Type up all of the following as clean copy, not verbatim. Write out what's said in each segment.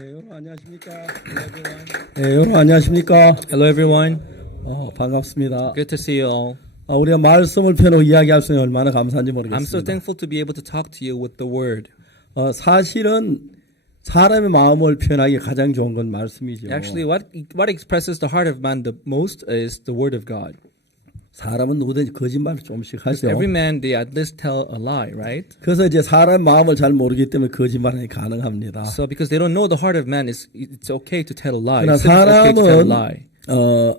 여러분 안녕하십니까? 여러분 안녕하십니까? Hello everyone. 반갑습니다. Good to see you all. 우리가 말씀을 펴놓고 이야기할 수 있는 얼마나 감사한지 I'm so 모르겠습니다. thankful to be able to talk to you with the word. 사실은 사람의 마음을 표현하기 가장 좋은 건 말씀이죠. Actually, what expresses the heart of man the most is the word of God. 사람은 누구든지 거짓말을 조금씩 하죠. Every man, they at least tell a lie, right? 그래서 이제 사람 마음을 잘 모르기 때문에 거짓말이 가능합니다. So because they don't know the heart of man, it's okay to tell a lie. 그러나 It's okay to tell a 사람은 lie.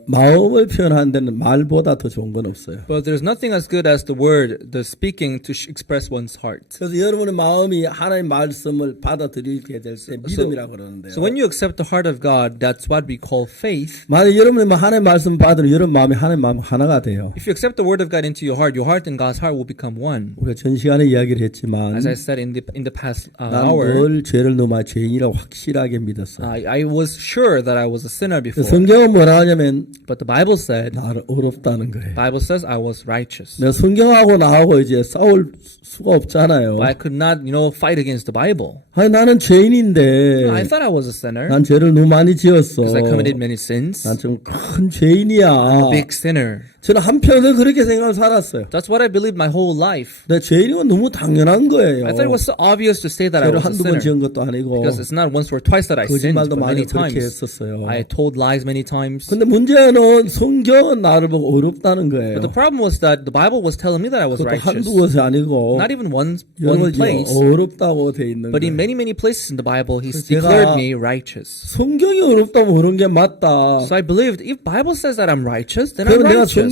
마음을 표현하는 데는 말보다 더 좋은 건 없어요. But there's nothing as good as the word, the speaking to express one's heart. 그래서 여러분의 마음이 하나님의 말씀을 받아들이게 될 때 믿음이라고 그러는데요. So when you accept the heart of God, that's what we call faith. 만약 여러분이 하나님의 말씀 받으면 여러분 마음이 하나님의 마음 하나가 돼요. If you accept the word of God into your heart and God's heart will become one. 우리가 전 시간에 이야기를 했지만 As I said in the past 난 hour, 늘 죄를 너무 죄인이라고 확실하게 믿었어요. I was sure that I was a sinner before. 성경은 뭐라 하냐면 But the Bible said, 나를 어렵다는 거예요. Bible says I was righteous. 내가 성경하고 나하고 이제 싸울 수가 없잖아요. But I could not, fight against the Bible. 아니 나는 죄인인데 I thought I was a sinner 난 죄를 너무 많이 지었어. because I committed many sins. 난 좀 큰 죄인이야. I'm a big sinner. 저는 한평생 그렇게 생각을 살았어요. That's what I believed my whole life. 내 죄인은 너무 당연한 거예요. I thought it was so obvious to say that I 죄를 was a 한두 번 sinner. 지은 것도 아니고 Because it's not once or twice that I sinned, 거짓말도 but 많이 many 그렇게 times. 했었어요. I told lies many times. 근데 문제는 성경은 나를 보고 어렵다는 거예요. But the problem was that the Bible was telling me that I was 그것도 righteous. 한두 곳이 아니고 Not even one 여러 place. 어렵다고 돼 있는 But in 거예요. many places in the Bible, He 제가 declared me righteous. 성경이 어렵다면 그런 게 맞다. So I believed if Bible says that I'm righteous, then I'm 그럼 내가 righteous. 성경이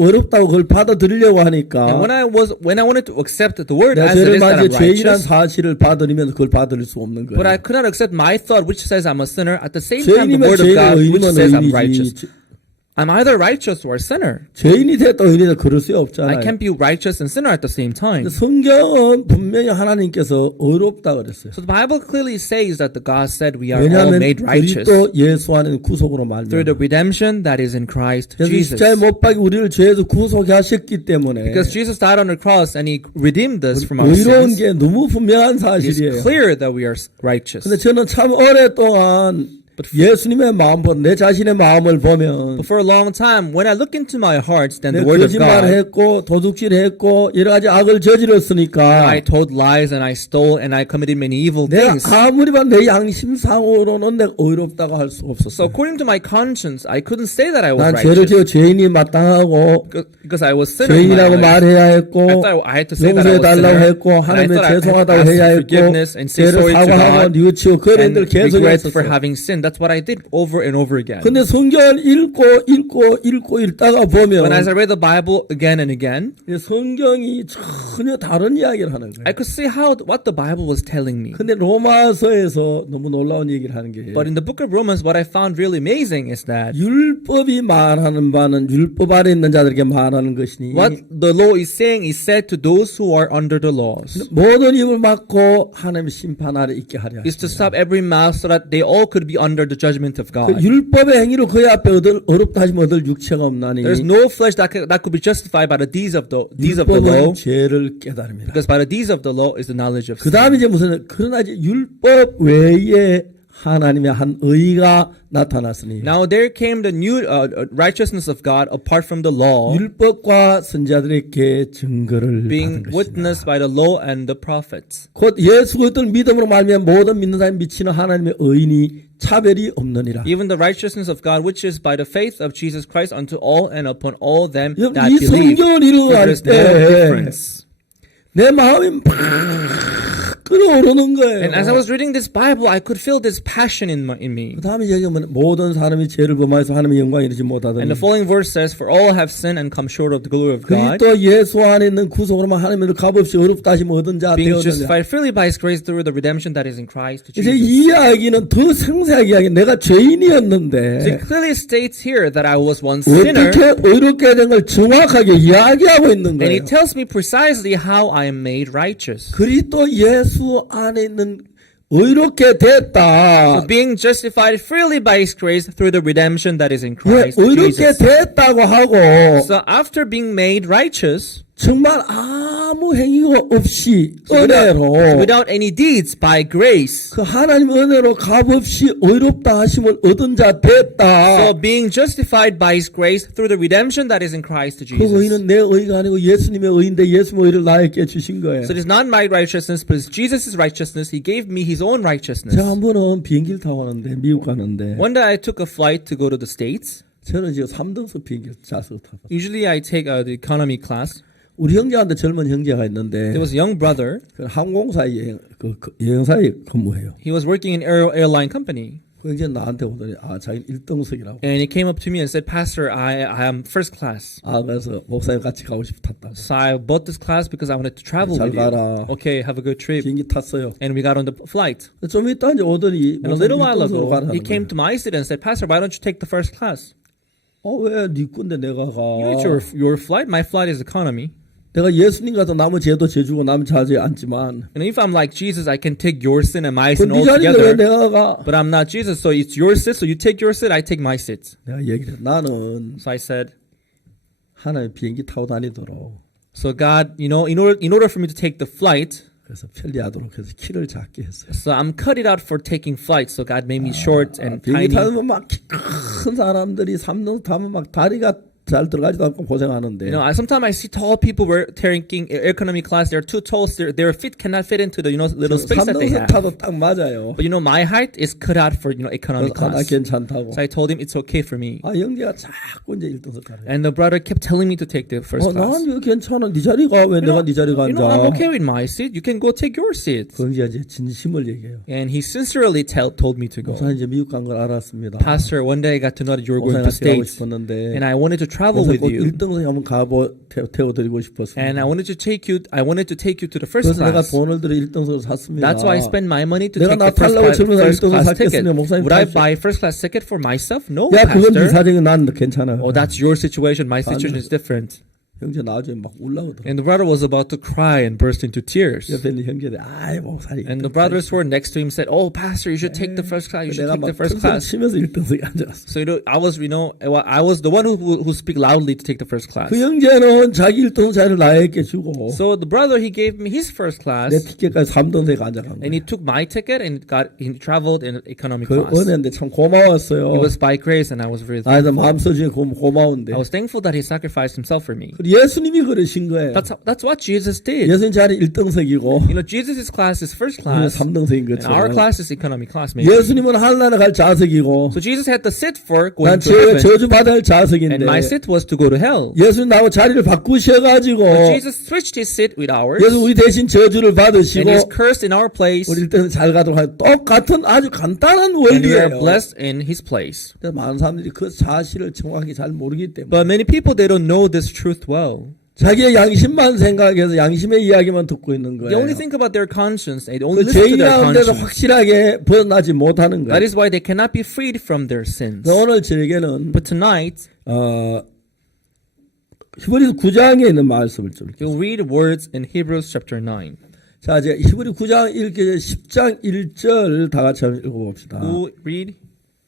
어렵다고 그걸 받아들이려고 하니까 And when I wanted to accept the word 내가 as it 죄를 is that 만지 I'm 죄인이란 righteous, 사실을 받아들이면서 그걸 받아들일 수 없는 but I 거예요. could not accept my thought which says I'm a sinner at the same time the 죄인이면 word of 죄인의 God which 의인이면 says I'm righteous. 의인이지. I'm either righteous or a sinner. 죄인이 됐다 의인이다 그럴 수 I 없잖아요. can't be righteous and sinner at the same time. 성경은 분명히 하나님께서 어렵다 그랬어요. So the Bible clearly says that the God said we are all 왜냐하면 made righteous 그리스도 예수 안에 구속으로 through the 말미암아. redemption that is in Christ 그래서 Jesus. 십자가에 못 박이 우리를 죄에서 구속하셨기 때문에 Because Jesus died on the cross and He redeemed us from our 의로운 sins. 게 너무 분명한 It's 사실이에요. clear that we are righteous. 근데 저는 참 오랫동안 예수님의 마음보다 내 자신의 마음을 보면 But for a long time, when I look into my heart, then the 내가 word of God, 거짓말했고 도둑질했고 여러 가지 악을 저질렀으니까 I told lies and I stole and I committed many evil 내가 things. 아무리 봐도 내 양심상으로는 내가 어렵다고 할 수 So 없었어요. according to my conscience, I couldn't say that I was 난 죄를 지어 righteous 죄인이 마땅하고 because I was sinner in my 죄인이라고 life. 말해야 했고 I thought I had to say that I 용서해 was 달라고 sinner. 했고 And I 하나님의 thought I had to 죄송하다고 ask 해야 for 했고 forgiveness and say 죄를 sorry to 사과하고 God 뉘우치고 그런 and 일들 계속 regret for 했었어요. having sinned. That's what I did over and over again. 근데 성경을 읽고 읽다가 보면 When as I read the Bible again and again, 이 성경이 전혀 다른 이야기를 하는 거예요. I could see what the Bible was telling me. 근데 로마서에서 너무 놀라운 얘기를 하는 게 But in the book of Romans, what I found really amazing is that 율법이 말하는 바는 율법 아래 있는 자들에게 말하는 것이니 what the law is saying is said to those who are under the laws. 모든 입을 막고 하나님의 심판 아래 있게 하려 Is to 하시니 stop every mouth so that they all could be under the judgment of 그 God. 율법의 행위로 그의 앞에 어렵다 하시면 얻을 육체가 없나니 There's no flesh that could be justified by the deeds of the law, 율법은 죄를 깨달음이라. because by the deeds of the law is the knowledge of 그 sin. 다음에 이제 무슨 그러나 이제 율법 외에 하나님의 한 의가 나타났으니 Now there came the new righteousness of God apart from the law, 율법과 선지자들에게 증거를 being 받은 것이다. witnessed by the law and the prophets. 곧 예수 그리스도를 믿음으로 말미암아 모든 믿는 사람이 미치는 하나님의 의인이 차별이 없느니라. Even the righteousness of God, which is by the faith of Jesus Christ unto all and upon all them 여러분, that 이 believe. 성경을 For there 읽어갈 is no 때 difference. 내 마음이 막 끓어오르는 거예요. And as I was reading this Bible, I could feel this passion in me. 그 다음에 얘기하면 모든 사람이 죄를 범하여서 하나님의 영광에 이르지 And 못하더니 the following verse says, "For all have sinned and come short of the glory of God, 그리스도 예수 안에 있는 구속으로만 하나님을 값없이 어렵다 하시면 얻은 자 being 되었느냐. justified freely by His grace through the redemption that is in Christ 이제 Jesus." 이 이야기는 더 생생하게 이야기. 내가 So 죄인이었는데 it clearly states here that I was once sinner, 어떻게 의롭게 된 걸 정확하게 이야기하고 있는 and He 거예요. tells me precisely how I am made righteous. 그리스도 예수 안에 있는 의롭게 됐다. So being justified freely by His grace through the redemption that is in 예, Christ 의롭게 Jesus. 됐다고 하고 So after being made righteous, 정말 아무 행위가 없이 은혜로 without any deeds, by grace. 그 하나님 은혜로 값없이 의롭다 하심을 얻은 자 됐다. So being justified by His grace through the redemption that is in Christ 그 Jesus. 의는 내 의가 아니고 예수님의 의인데 예수님의 의를 나에게 주신 거예요. So it is not my righteousness, but it's Jesus' righteousness. He gave me His own righteousness. 제가 한 번은 비행기를 타고 가는데 미국 가는데 One day I took a flight to go to the States. 저는 지금 3등석 비행기를 좌석 타고 Usually I take the economy class. 우리 형제한테 젊은 형제가 있는데 There was a young brother. 그 항공사 여행사에 근무해요. He was working in an airline company. 그 형제 나한테 오더니 자기 1등석이라고. And he came up to me and said, Pastor, I am first class. 그래서 목사님 같이 가고 싶어 탔다고. So I bought this class because I wanted to travel 잘 with you. 가라. Okay, have a good trip. 비행기 탔어요. And we got on the flight. 좀 이따 이제 오더니 And a little while 목사님 ago, 1등석으로 가라는 he came 거예요. to my seat and said, Pastor, why don't you take the first class? 왜 네 건데 내가 가? It's your flight. My flight is economy. 내가 예수님 같은 남의 죄도 죄주고 남의 자제 않지만 And if I'm like Jesus, I can take your sin and my sin 네 all 자리인데 왜 together. 내가 가? But I'm not Jesus, so it's your sit. So you take your sit, I take my sit. 내가 얘기를 해. 나는 So I said, 하나님 비행기 타고 다니도록 so God, in order for me to take the flight, 그래서 편리하도록 해서 키를 작게 했어요. so I'm cut it out for taking flight. So God made me short and 비행기 tiny. 타면 막 큰 사람들이 3등 타면 막 다리가 잘 들어가지도 않고 고생하는데 Sometimes I see tall people were taking economy class. They're too tall. So their feet cannot fit into the little space that they 3등석 have. 타도 딱 맞아요. But my height is cut out for economy 그래서 나 class. 괜찮다고. So I told him it's okay for me. 형제가 자꾸 이제 1등석 가래. And the brother kept telling me to take the first class. 난 이거 괜찮아. 네 자리 가. 왜 내가 네 자리 가 I'm 앉아? okay with my seat. You can go take your seat. 그 형제가 이제 진심을 얘기해요. And he sincerely told me to go. 목사님 이제 미국 간 걸 알았습니다. Pastor, one day I got to know that you were going to 목사님 같이 가고 States. 싶었는데 And I wanted to travel 그래서 with 꼭 you. 1등석에 한번 태워드리고 싶었습니다. And I wanted to take you to the first 그래서 내가 class. 돈을 들여 1등석으로 샀습니다. That's why I spent my money to 내가 take 나 the first 탈라고 class, 젊은 사람 first 1등석 class ticket. 샀겠으면 목사님 Would I 타십시오. buy first class ticket for myself? No, 야 그건 네 Pastor. 사정이 난 괜찮아. Oh, that's your situation. My situation is different. 형제 나중에 막 울라거든. And the brother was about to cry and burst into tears. 옆에 있는 형제들 목사님. And the brothers who were next to him said, "Oh, Pastor, you should take the first class. You should 내가 막 take the first 평생 class." 치면서 1등석에 앉았어. So I was the one who speak loudly to take the first class. 그 형제는 자기 1등석 자리를 나에게 주고 So the brother, he gave me his first class, 내 티켓까지 3등석에 앉아간 and 거야. he took my ticket and he traveled in economy 그 class. 은혜인데 참 고마웠어요. It was by grace, and I was really 나 thankful. 마음속에 고마운데. I was thankful that he sacrificed himself for me. 예수님이 그러신 거예요. That's what Jesus did. 예수님 자리 1등석이고 Jesus' class is first 우리는 class, 3등석인 and our 것처럼 class is economy class. Maybe. 예수님은 하늘나라 갈 좌석이고 So Jesus had to sit for 난 going to heaven, 저주받을 and 좌석인데 my sit was to go to hell. 예수님 나하고 자리를 바꾸셔가지고 But Jesus switched his sit with ours, 예수 우리 대신 저주를 and 받으시고 he's cursed in our place, 우리 1등석 잘 가도록 하는 똑같은 아주 간단한 and we are 원리예요. blessed in his place. 그래서 많은 사람들이 그 사실을 정확히 잘 모르기 때문에 But many people, they don't know this truth well. 자기의 양심만 생각해서 양심의 이야기만 듣고 있는 They 거예요. only think about their conscience. They only 그 listen to their 죄인이라는 데서 conscience. 확실하게 벗어나지 못하는 That 거예요. is why they cannot be freed from their sins. 오늘 저에게는 But tonight, 히브리서 9장에 있는 말씀을 좀 you'll read words in Hebrews chapter 9. 자, 이제 히브리 9장 읽기 10장 1절 다 같이 한번 읽어봅시다. We'll read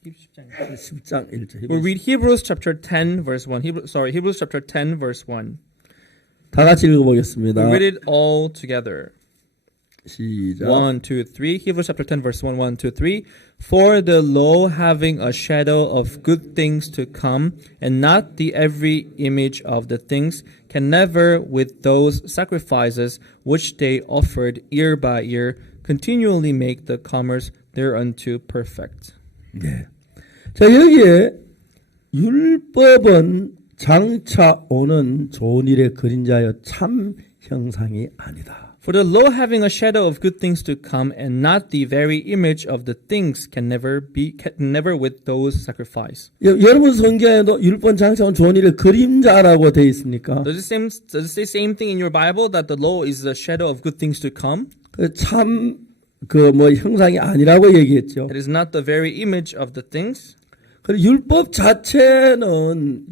10장 1절. We'll read Hebrews chapter 10 verse 1. Hebrews chapter 10 verse 1. 다 같이 읽어보겠습니다. We'll read it all together. 시작. 1, 2, 3. Hebrews chapter 10 verse 1, 1, 2, 3. For the law having a shadow of good things to come, and not the every image of the things, can never with those sacrifices which they offered ear by ear continually make the comers thereunto perfect. 네. 자, 여기에 율법은 장차 오는 좋은 일의 그림자여 참 형상이 아니다. For the law having a shadow of good things to come, and not the very image of the things, can never with those sacrifice. 여러분 성경에도 율법 장차 온 좋은 일의 그림자라고 되어 있습니까? Does it say same thing in your Bible that the law is the shadow of good things to come? 참 형상이 아니라고 얘기했죠. It is not the very image of the things. 그리고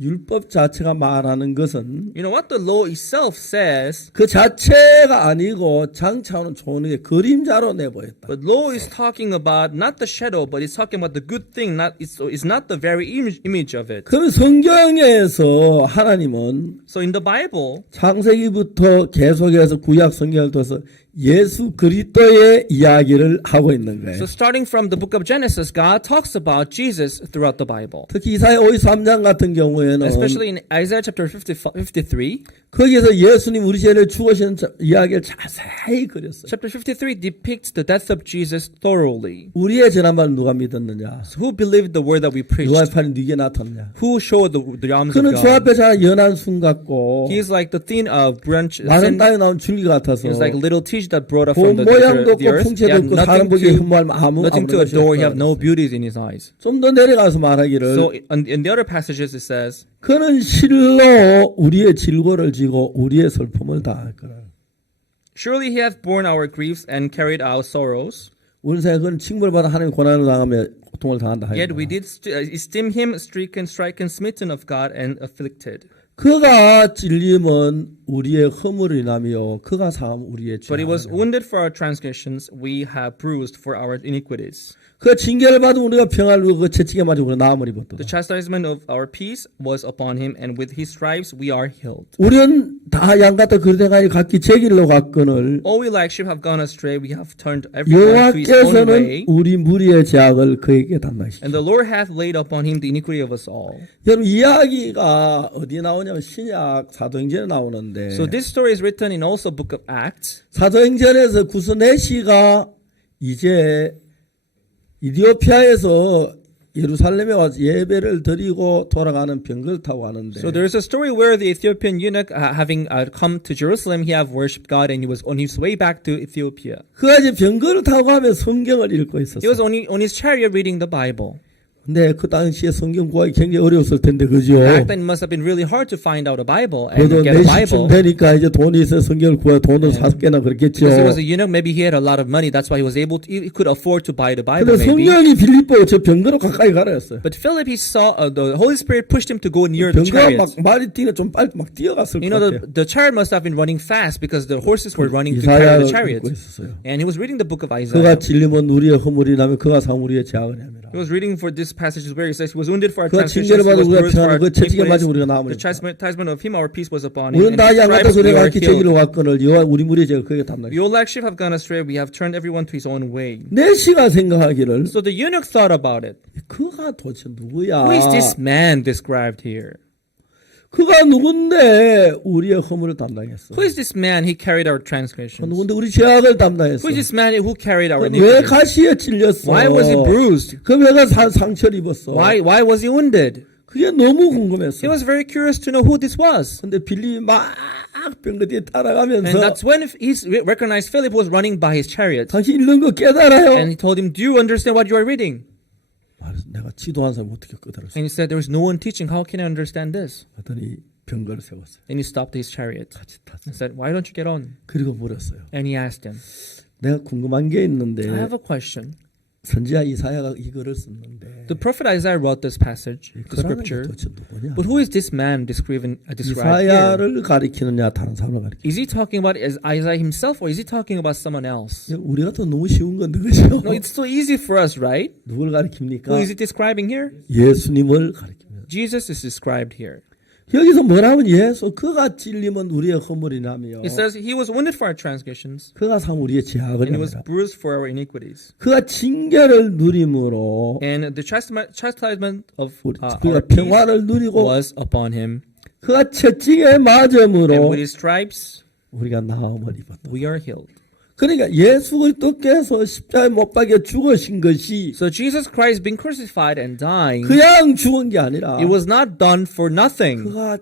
율법 자체가 말하는 것은 You know what the law itself says, 그 자체가 아니고 장차오는 좋은 그림자로 내보였다. but law is talking about not the shadow, but it's talking about the good thing. It's not the very image of it. 그럼 성경에서 하나님은 So in the Bible, 창세기부터 계속해서 구약 성경을 통해서 예수 그리스도의 이야기를 하고 있는 거예요. so starting from the book of Genesis, God talks about Jesus throughout the Bible. 특히 이사야 53장 같은 경우에는 Especially in Isaiah chapter 53. 거기에서 예수님 우리 죄를 죽으신 이야기를 자세히 그렸어요. Chapter 53 depicts the death of Jesus thoroughly. 우리의 전한 말 누가 믿었느냐? So who believed the word that we 누가 preached? 팔이 네게 나타났냐? Who showed the arms of 그는 주 God? 앞에 자 연한 순 같고 He is like the thin branch. 마른 땅에 나온 줄기 같아서 He was like a little teach that brought up 본 from 모양도 the 없고 earth. He 풍채도 had 없고 사람 보기에 흠모할 nothing to adore. He had no beauties in his eyes. 좀 더 내려가서 말하기를 So in the other passages it says, 그는 실로 우리의 질고를 지고 우리의 슬픔을 다할 거라. surely he hath borne our griefs and carried our sorrows. 우리 생각은 징벌받아 하나님 고난을 당하며 고통을 당한다 Yet we 하니까. did esteem him stricken, smitten of God, and afflicted. 그가 찔림은 우리의 허물을 인하며 그가 상함 우리의 But he was 죄악을 wounded for our transgressions, we have bruised for our iniquities. 그 징계를 받은 우리가 평안을 누리고 그 채찍에 맞아 우리가 나음을 입었다. The chastisement of our peace was upon him, and with his stripes we are healed. 우리는 다 양같아 그릇대가니 각기 제 길로 갔거늘 All we like sheep have gone astray, we have turned everyone to his own 여호와께서는 way, 우리 무리의 죄악을 그에게 담당시키시오. and the Lord hath laid upon him the iniquity of us all. 여러분 이야기가 어디에 나오냐면 신약 사도행전에 나오는데 So this story is written in also book of Acts. 사도행전에서 구스네시가 이제 이디오피아에서 예루살렘에 와서 예배를 드리고 돌아가는 병거를 타고 가는데 So there is a story where the Ethiopian eunuch, having come to Jerusalem, he have worshipped God, and he was on his way back to Ethiopia. 그가 이제 병거를 타고 가면 성경을 읽고 He was 있었어요. on his chariot reading the Bible. 근데 그 당시에 성경 구하기 굉장히 어려웠을 텐데 그죠? Back then, it must have been really hard to find out a Bible and 그래도 get a 내시쯤 Bible. 되니까 이제 돈이 있어 성경을 구해 돈을 사겠나 그랬겠죠. Because he was a eunuch, maybe he had a lot of money. That's why he was able to, he could afford to buy the Bible. 근데 Maybe. 성령이 빌립보 저 병거로 가까이 가라 했어요. But Philip, he saw the Holy Spirit pushed him to go near the 병거가 막 chariot. 말이 뛰는 좀 빨리 막 뛰어갔을 You 것 know, 같아요. the chariot must have been running fast because the horses were running to carry the 이사야를 chariot. 읽고 있었어요. And he was reading the book of 그가 Isaiah. 찔림은 우리의 허물이 나면 그가 상 우리의 죄악을 함이라. He was reading for this passage where he says he was wounded for our 그가 transgressions, 징계를 he 받아 was 우리가 bruised for 평안을 our 그 채찍에 맞아 iniquities. 우리가 나음을 The 입었다. chastisement of him, our peace was upon him. 우리는 And 다 his 양같아 stripes we 그래 are 각기 제 길로 healed. 갔거늘 여호와 우리 무리의 죄를 그에게 담당해. We all like sheep have gone astray. We have turned everyone to his own way. 내시가 생각하기를 So the eunuch thought about it. 그가 도대체 누구야? Who is this man described here? 그가 누군데 우리의 허물을 담당했어? Who is this man? He carried our transgressions. 누군데 우리 죄악을 담당했어? Who is this man who carried 왜 our iniquities? 가시에 찔렸어? Why was he bruised? 그 왜가 상처를 입었어? Why was he wounded? 그게 너무 궁금했어. He was very curious to know who this was. 근데 빌립이 막 병거 뒤에 And 따라가면서 that's when he recognized Philip was running by his chariot. 당신 읽는 거 깨달아요? And he told him, do you understand what you are reading? 말해서 내가 지도한 사람 어떻게 깨달았어? And he said, there is no one teaching. How can I understand this? 하더니 병거를 세웠어요. And he stopped his chariot 같이 and 탔어요. said, why don't you get on? 그리고 물었어요. And he asked him, 내가 궁금한 게 있는데 I have a question. 선지자 이사야가 이거를 썼는데 The prophet Isaiah wrote this passage, the 그 사람이 scripture. 도대체 누구냐? But who is this man described here? 이사야를 가리키느냐 다른 사람을 가리키느냐? Is he talking about Isaiah himself or is he talking about someone else? 우리가 더 너무 쉬운 건데 그죠? No, it's so easy for us, right? 누굴 가리킵니까? Who is it describing here? 예수님을 가리킵니다. Jesus is described here. 여기서 뭐라면 예수 그가 찔림은 우리의 허물이라며 It says he was wounded for our transgressions 그가 상 우리의 죄악을 and he was 합니다. bruised for our iniquities. 그가 징계를 누림으로 And the chastisement of 그가 our peace 평화를 누리고 was upon him. 그가 채찍에 And 맞음으로 with his stripes 우리가 나음을 입었다. we are healed. 그러니까 예수 그리스도께서 십자가에 못 박여 죽으신 것이 So Jesus Christ being crucified and dying, 그냥 죽은 게 아니라 it was not done for nothing. 그가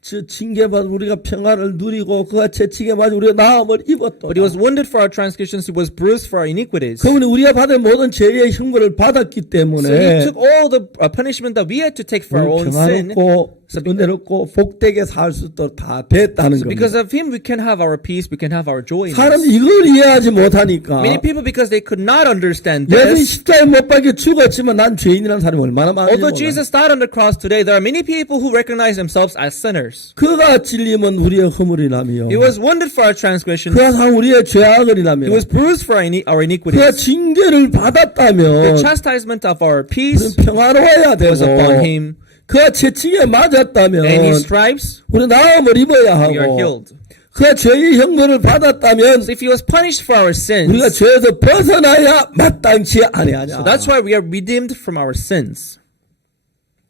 징계받아 우리가 평화를 누리고 그가 채찍에 맞아 우리가 나음을 입었다. But he was wounded for our transgressions, he was bruised for our iniquities. So 그러면 우리가 받은 모든 죄의 형벌을 받았기 he 때문에 took all the punishment that we had to take for our 우리 own sin. 평화롭고 은혜롭고 복되게 살 수 있도록 다 됐다는 So because 겁니다. of him, we can have our peace, we can have our joy in 사람이 this. 이걸 이해하지 못하니까 Many people, because they could not understand 예수님 this, 십자가에 못 박혀 죽었지만 난 죄인이라는 사람이 얼마나 많은지 although 몰라요. Jesus died on the cross today, there are many people who recognize themselves as sinners. 그가 찔림은 우리의 허물이라며 He was wounded for our transgressions. 그가 상 우리의 죄악을이라며 He was bruised for our 그가 iniquities. 징계를 The 받았다면 chastisement of our peace 우리는 평화로워야 was upon 되고 him, 그가 채찍에 맞았다면 and his stripes 우리는 나음을 입어야 we are 하고 healed. 그가 죄의 형벌을 받았다면 So if he was punished for our 우리가 sins, 죄에서 벗어나야 마땅치 아니하냐. so that's why we are redeemed from our sins.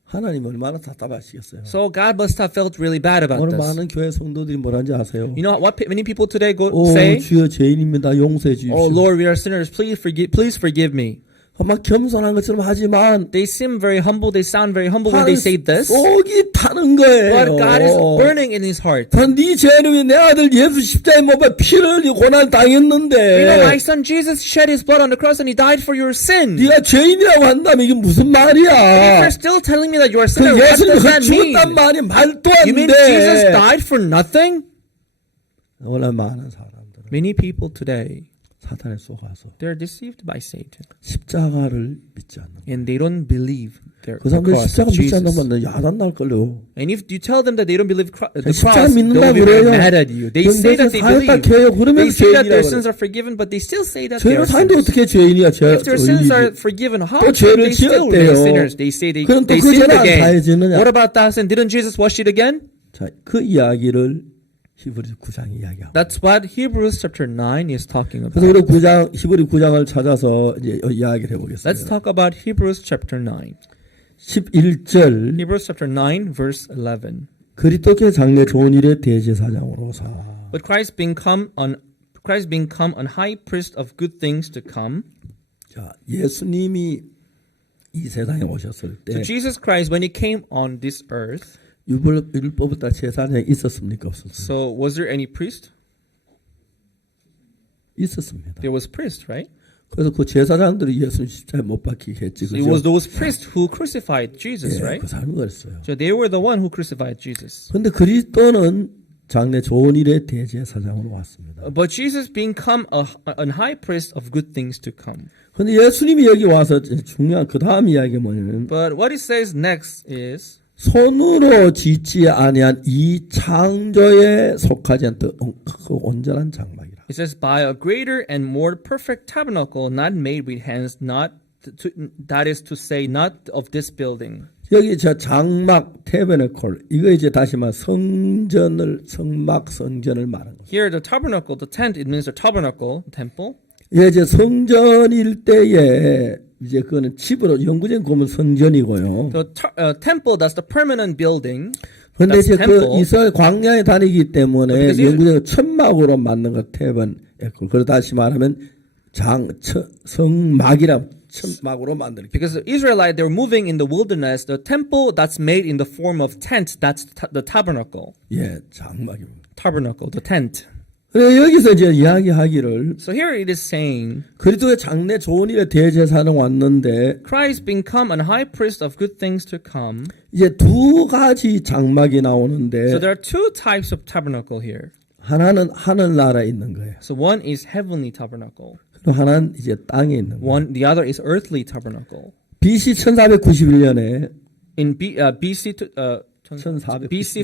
하나님 얼마나 답답하시겠어요. So God must have felt really bad about 오늘 this. 많은 교회 성도들이 뭐라는지 아세요? You know what many people today go 오 say? 주여 죄인입니다. 용서해 주십시오. Oh Lord, we are sinners. Please forgive me. 막 겸손한 것처럼 하지만 They seem very humble. They sound very humble when they say this. 속이 타는 거예요. But God is burning in his heart. 네 죄는 왜 내 아들 예수 십자가에 못 박혀 피를 흘리고 고난 You know, 당했는데 my son Jesus shed his blood on the cross and he died for your sin. 네가 죄인이라고 한다면 이게 무슨 If 말이야? you're still telling me that you are a 그 sinner, what 예수님이 does that mean? 죽었단 말이 말도 You 안 mean Jesus 돼. died for nothing? 오늘 많은 사람들은 Many people today, 사탄에 속아서 they're deceived by Satan. 십자가를 믿지 않는 And they don't believe the 그 사람들 cross 십자가 of 믿지 Jesus. 않으면 야단 날 걸요. And if you tell them that they don't believe the 십자가 cross, 믿는다 they'll be very 그래요. mad at you. They say that they 사였다 believe. 해요. They 그러면서 say that their 죄인이라고 sins 그래요. are forgiven, but they still say that they 죄를 are 사는데 sinners. 어떻게 죄인이야? If their sins are 죄인이지. forgiven, how 또 can 죄를 they still 지었대요. remain sinners? They say 그럼 또 they 그 sinned 죄는 안 again. 사해지느냐? What about that sin? Didn't Jesus wash it again? 자, 그 이야기를 히브리 9장이 이야기합니다. That's what Hebrews chapter 9 is talking 그래서 about. 우리 히브리 9장을 찾아서 이제 이야기를 Let's 해보겠습니다. talk about Hebrews chapter 9. 11절 Hebrews chapter 9 verse 11. 그리스도께 장래 좋은 일의 대제사장으로서 But Christ being come on high priest of good things to come. 자, 예수님이 이 세상에 오셨을 때 So Jesus Christ, when he came on this earth, 율법부터 제사장이 있었습니까? 없었습니까? so was there any priest? 있었습니다. There was priest, right? 그래서 그 제사장들이 예수님 십자가에 못 박히게 했지. So it was those priests who crucified Jesus, 예, right? 그 사람이 그랬어요. So they were the one who crucified Jesus. 그런데 그리스도는 장래 좋은 일의 대제사장으로 왔습니다. But Jesus become an high priest of good things to come. 그런데 예수님이 여기 와서 중요한 그 다음 이야기가 뭐냐면 But what it says next is 손으로 짓지 아니한 이 창조에 속하지 않던 그 온전한 장막이라. it says by a greater and more perfect tabernacle not made with hands, not that is to say not of this building. 여기 저 장막 테베네콜 이거 이제 다시 말 성전을 말하는 거예요. Here the tabernacle, the tent, it means the tabernacle, temple. 이게 이제 성전일 때에 이제 그거는 집으로 영구적인 보면 성전이고요. The temple, that's the permanent building. 그런데 That's 이제 그 temple. 이스라엘 광야에 다니기 때문에 Because 영구적인 천막으로 만든 거 테베네콜. 그리고 다시 말하면 성막이라 천막으로 만드는. Because the Israelite, they were moving in the wilderness. The temple that's made in the form of tent, that's the tabernacle. 예, 장막입니다. Tabernacle, the tent. 그래 여기서 이제 이야기하기를 So here it is saying, 그리스도의 장래 좋은 일에 대제사장 왔는데 Christ become an high priest of good things to come. 이제 두 가지 장막이 나오는데 So there are two types of tabernacle here. 하나는 하늘나라에 있는 거예요. So one is heavenly tabernacle. 그리고 하나는 이제 땅에 있는 거예요. The other is earthly tabernacle. BC 1491년에 In BC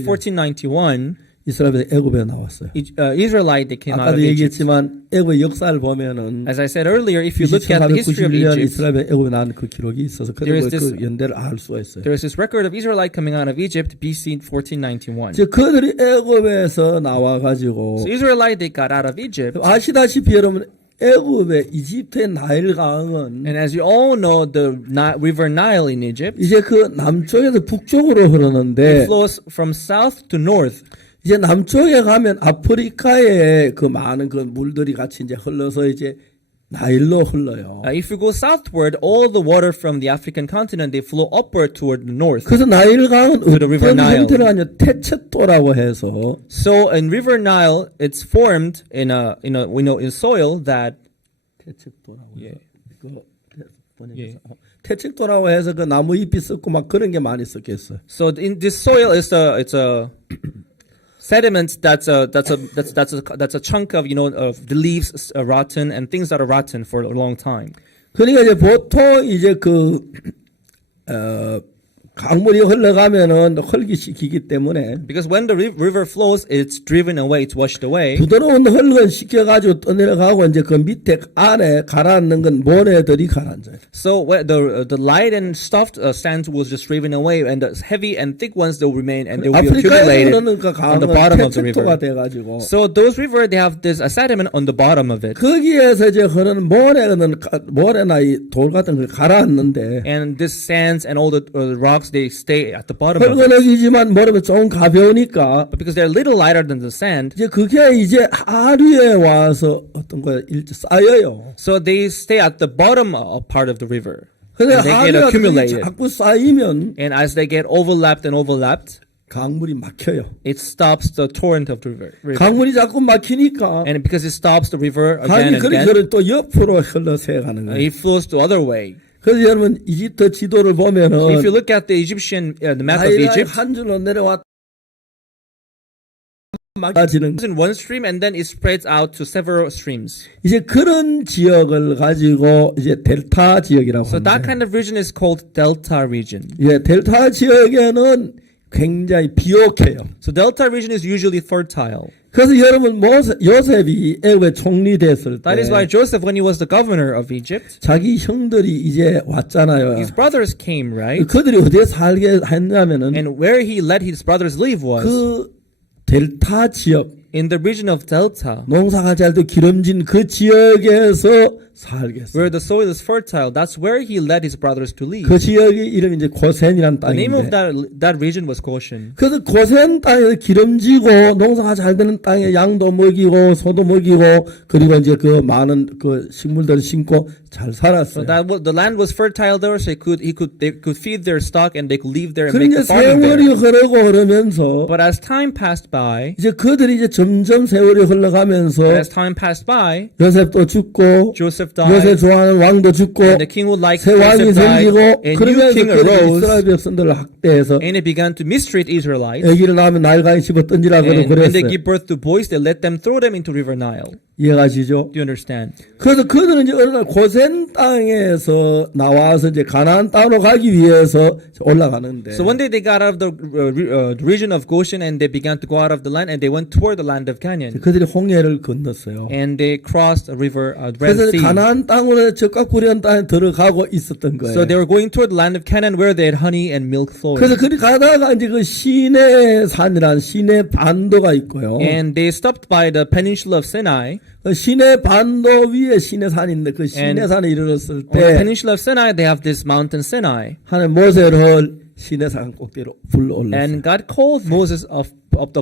1491, 이스라엘에서 애굽에 나왔어요. Israelite, they came out 아까도 of Egypt. 얘기했지만 애굽의 역사를 보면은 As I said earlier, if you BC look at the history of 1491년 Egypt, 이스라엘에 애굽에 나온 그 기록이 있어서 There is 그래서 this- 그 연대를 알 수가 있어요. there is this record of Israelite coming out of Egypt, BC 1491. 이제 그들이 애굽에서 나와가지고 So Israelite, they got out of Egypt. 아시다시피 여러분 애굽의 이집트의 나일 강은 And as you all know, the river Nile in Egypt, 이제 그 남쪽에서 북쪽으로 흐르는데 it flows from south to north. 이제 남쪽에 가면 아프리카의 그 많은 그 물들이 같이 이제 흘러서 이제 나일로 흘러요. If you go southward, all the water from the African continent, they flow upward toward the north. 그래서 나일 강은 the river 어떤 Nile. 형태로 하냐 태초토라고 해서 So in river Nile, it's formed in soil that 태초토라고 Yeah. 그 예. 퇴직도라고 해서 그 나무 잎이 썩고 막 그런 게 많이 썩겠어요. So in this soil is it's a sediment that's a chunk of of the leaves rotten and things that are rotten for a long time. 그러니까 이제 보통 이제 강물이 흘러가면은 헐기시키기 때문에 Because when the river flows, it's driven away, it's washed away. 부드러운 흙은 씻겨가지고 떠내려가고 이제 그 밑에 안에 가라앉는 건 모래들이 가라앉아요. So where the light and soft sands was just driven away, and the heavy and thick ones they'll remain, and they will be 아프리카에서 accumulated 흐르는 그 on the 강은 bottom of the 퇴직토가 river. 돼가지고 So those river they have this a sediment on the bottom of it, 거기에서 이제 흐르는 모래나 이 돌 같은 걸 가라앉는데 and this sands and all the rocks they stay at the bottom of it. 흙은흙이지만 모래는 좀 가벼우니까 But because they're a little lighter than the sand, 이제 그게 이제 하류에 와서 어떤 거에 쌓여요. so they stay at the bottom part of the river. 근데 And they get 하류가 accumulated. 자꾸 쌓이면 And as they get overlapped and overlapped, 강물이 막혀요. it stops the torrent of the river. 강물이 자꾸 막히니까 And because it stops the river 강이 again and again, 그렇게 또 옆으로 흘러서 가는 거예요. it flows the other way. 그래서 여러분 이집트 지도를 보면은 If you look at the Egyptian, the map of 나일강이 Egypt, 한 줄로 내려왔다 막아지는 it's in one stream and then it spreads out to several streams. 이제 그런 지역을 가지고 이제 델타 지역이라고 So that 합니다. kind of region is called delta region. 예, 델타 지역에는 굉장히 비옥해요. So delta region is usually fertile. 그래서 여러분 요셉이 애굽의 총리 됐을 때 That is why Joseph, when he was the governor of Egypt, 자기 형들이 이제 왔잖아요. his brothers came, right? 그들이 어디에 살게 했냐면은 And where he let his brothers live was 그 델타 지역 in the region of delta, 농사가 잘 돼 기름진 그 지역에서 살겠어요. where the soil is fertile. That's where he led his brothers to live. 그 지역의 이름이 이제 고센이란 The name of 땅인데 that region was Goshen. 그래서 고센 땅에서 기름지고 농사가 잘 되는 땅에 양도 먹이고 소도 먹이고 그리고 이제 그 많은 그 식물들을 심고 잘 So 살았어요. the land was fertile there, so they could feed their stock and they could live there and 그런데 make the farming 세월이 there. 흐르고 흐르면서 But as time passed by, 이제 그들이 이제 점점 세월이 흘러가면서 as time passed by, 요셉도 죽고 Joseph 요셉 died, 좋아하는 왕도 죽고 and the king would like 새 왕이 Joseph died, 생기고 a new 그러면서 king 그들이 arose, 이스라엘 백성들을 학대해서 and they began to mistreat Israelites. 아기를 낳으면 나일강에 집어 던지라 And when they 그랬어요. give birth to boys, they let them throw them into River Nile. 이해가시죠? Do you understand? 그래서 그들은 이제 어느 날 고센 땅에서 나와서 이제 가나안 땅으로 가기 위해서 올라가는데 So one day they got out of the region of Goshen and they began to go out of the land and they went toward the land of Canaan. 그들이 홍해를 건넜어요. And they crossed a river, Red 그래서 Sea. 가나안 땅으로 적각구리한 땅에 들어가고 있었던 거예요. So they were going toward the land of Canaan where they had honey and milk flowing. 그래서 그리 가다가 이제 그 시내 산이란 시내 반도가 있고요. And they stopped by the peninsula of Sinai. 그 시내 반도 위에 시내 산인데 그 시내 산에 이르렀을 On the 때 peninsula of Sinai, they have this mountain Sinai. 하나님 모세를 시내 산 꼭대기로 불러 올렸어요. And God called Moses up on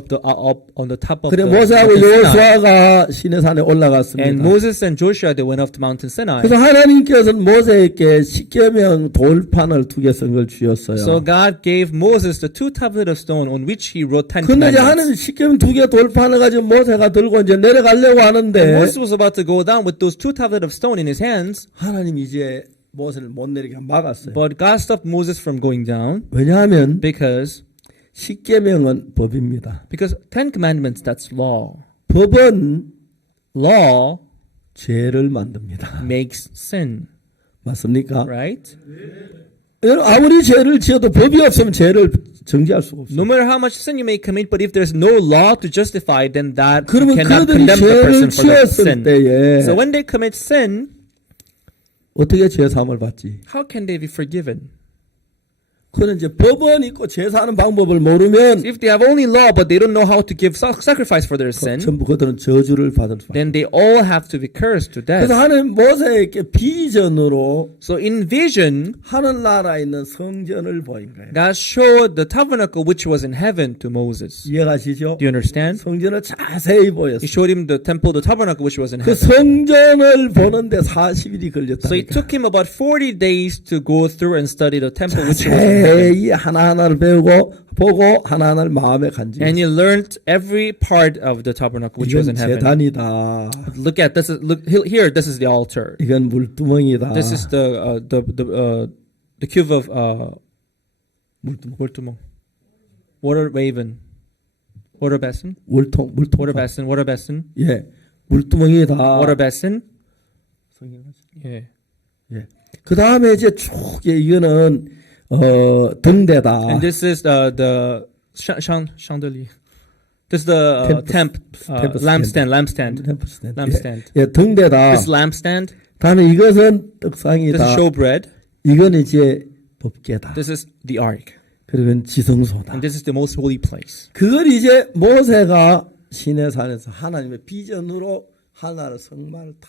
the top of 그래 the 모세하고 mountain Sinai. 여호수아가 시내 산에 And 올라갔습니다. Moses and Joshua, they went up to Mountain Sinai. 그래서 하나님께서는 모세에게 십계명 돌판을 2개 쓴 걸 주셨어요. So God gave Moses the 2 tablets of stone on which he wrote 10 근데 이제 commandments. 하나님 십계명 2개 돌판을 가지고 모세가 들고 이제 내려가려고 하는데 Moses was about to go down with those 2 tablets of stone in his hands, 하나님 이제 모세를 못 내리게 막았어요. but God stopped Moses from going down 왜냐하면 because 십계명은 법입니다. 10 commandments, that's law. 법은 Law 죄를 만듭니다. makes sin, 맞습니까? right? 여러분, 아무리 죄를 지어도 법이 없으면 죄를 정지할 수가 없어요. No matter how much sin you may commit, but if there's no law to justify, then that 그러면 cannot 그들이 condemn the 죄를 person for that 지었을 sin. 때에 So when they commit sin, 어떻게 죄 사함을 받지? how can they be forgiven? 그는 이제 법은 있고 죄 사는 방법을 모르면 If they have only law, but they don't know how to give sacrifice for their sin, 전부 그들은 저주를 받을 수. then they all have to be cursed to death. 그래서 하나님 모세에게 비전으로 So in vision, 하늘나라에 있는 성전을 보인 거예요. God showed the tabernacle which was in heaven to Moses. 이해가시죠? Do you understand? 성전을 자세히 He 보였어요. showed him the temple, the tabernacle which was in 그 heaven. 성전을 보는데 40일이 So it 걸렸다니까. took him about 40 days to go through and study the temple which was in heaven. 매일 하나하나를 배우고 보고 하나하나를 마음에 간직했어요. And he learned every part of the tabernacle which was 이건 in heaven. 제단이다. Look at this. Here. This is the altar. 이건 물두멍이다. This is the cube of 물두멍. Water raven. Water basin. 물통. Water basin. Water basin. 예, 물두멍이다. Water basin. 예. 예. 그 다음에 이제 쭉 이거는 등대다. And this is the chandelier. This is the lampstand. 예, 등대다. This lampstand. 다음에 이것은 This 떡상이다. is showbread. 이건 이제 법궤다. This is the ark. 그리고 지성소다. And this is the most holy place. 그걸 이제 모세가 시내산에서 하나님의 비전으로 하나를 성막을 다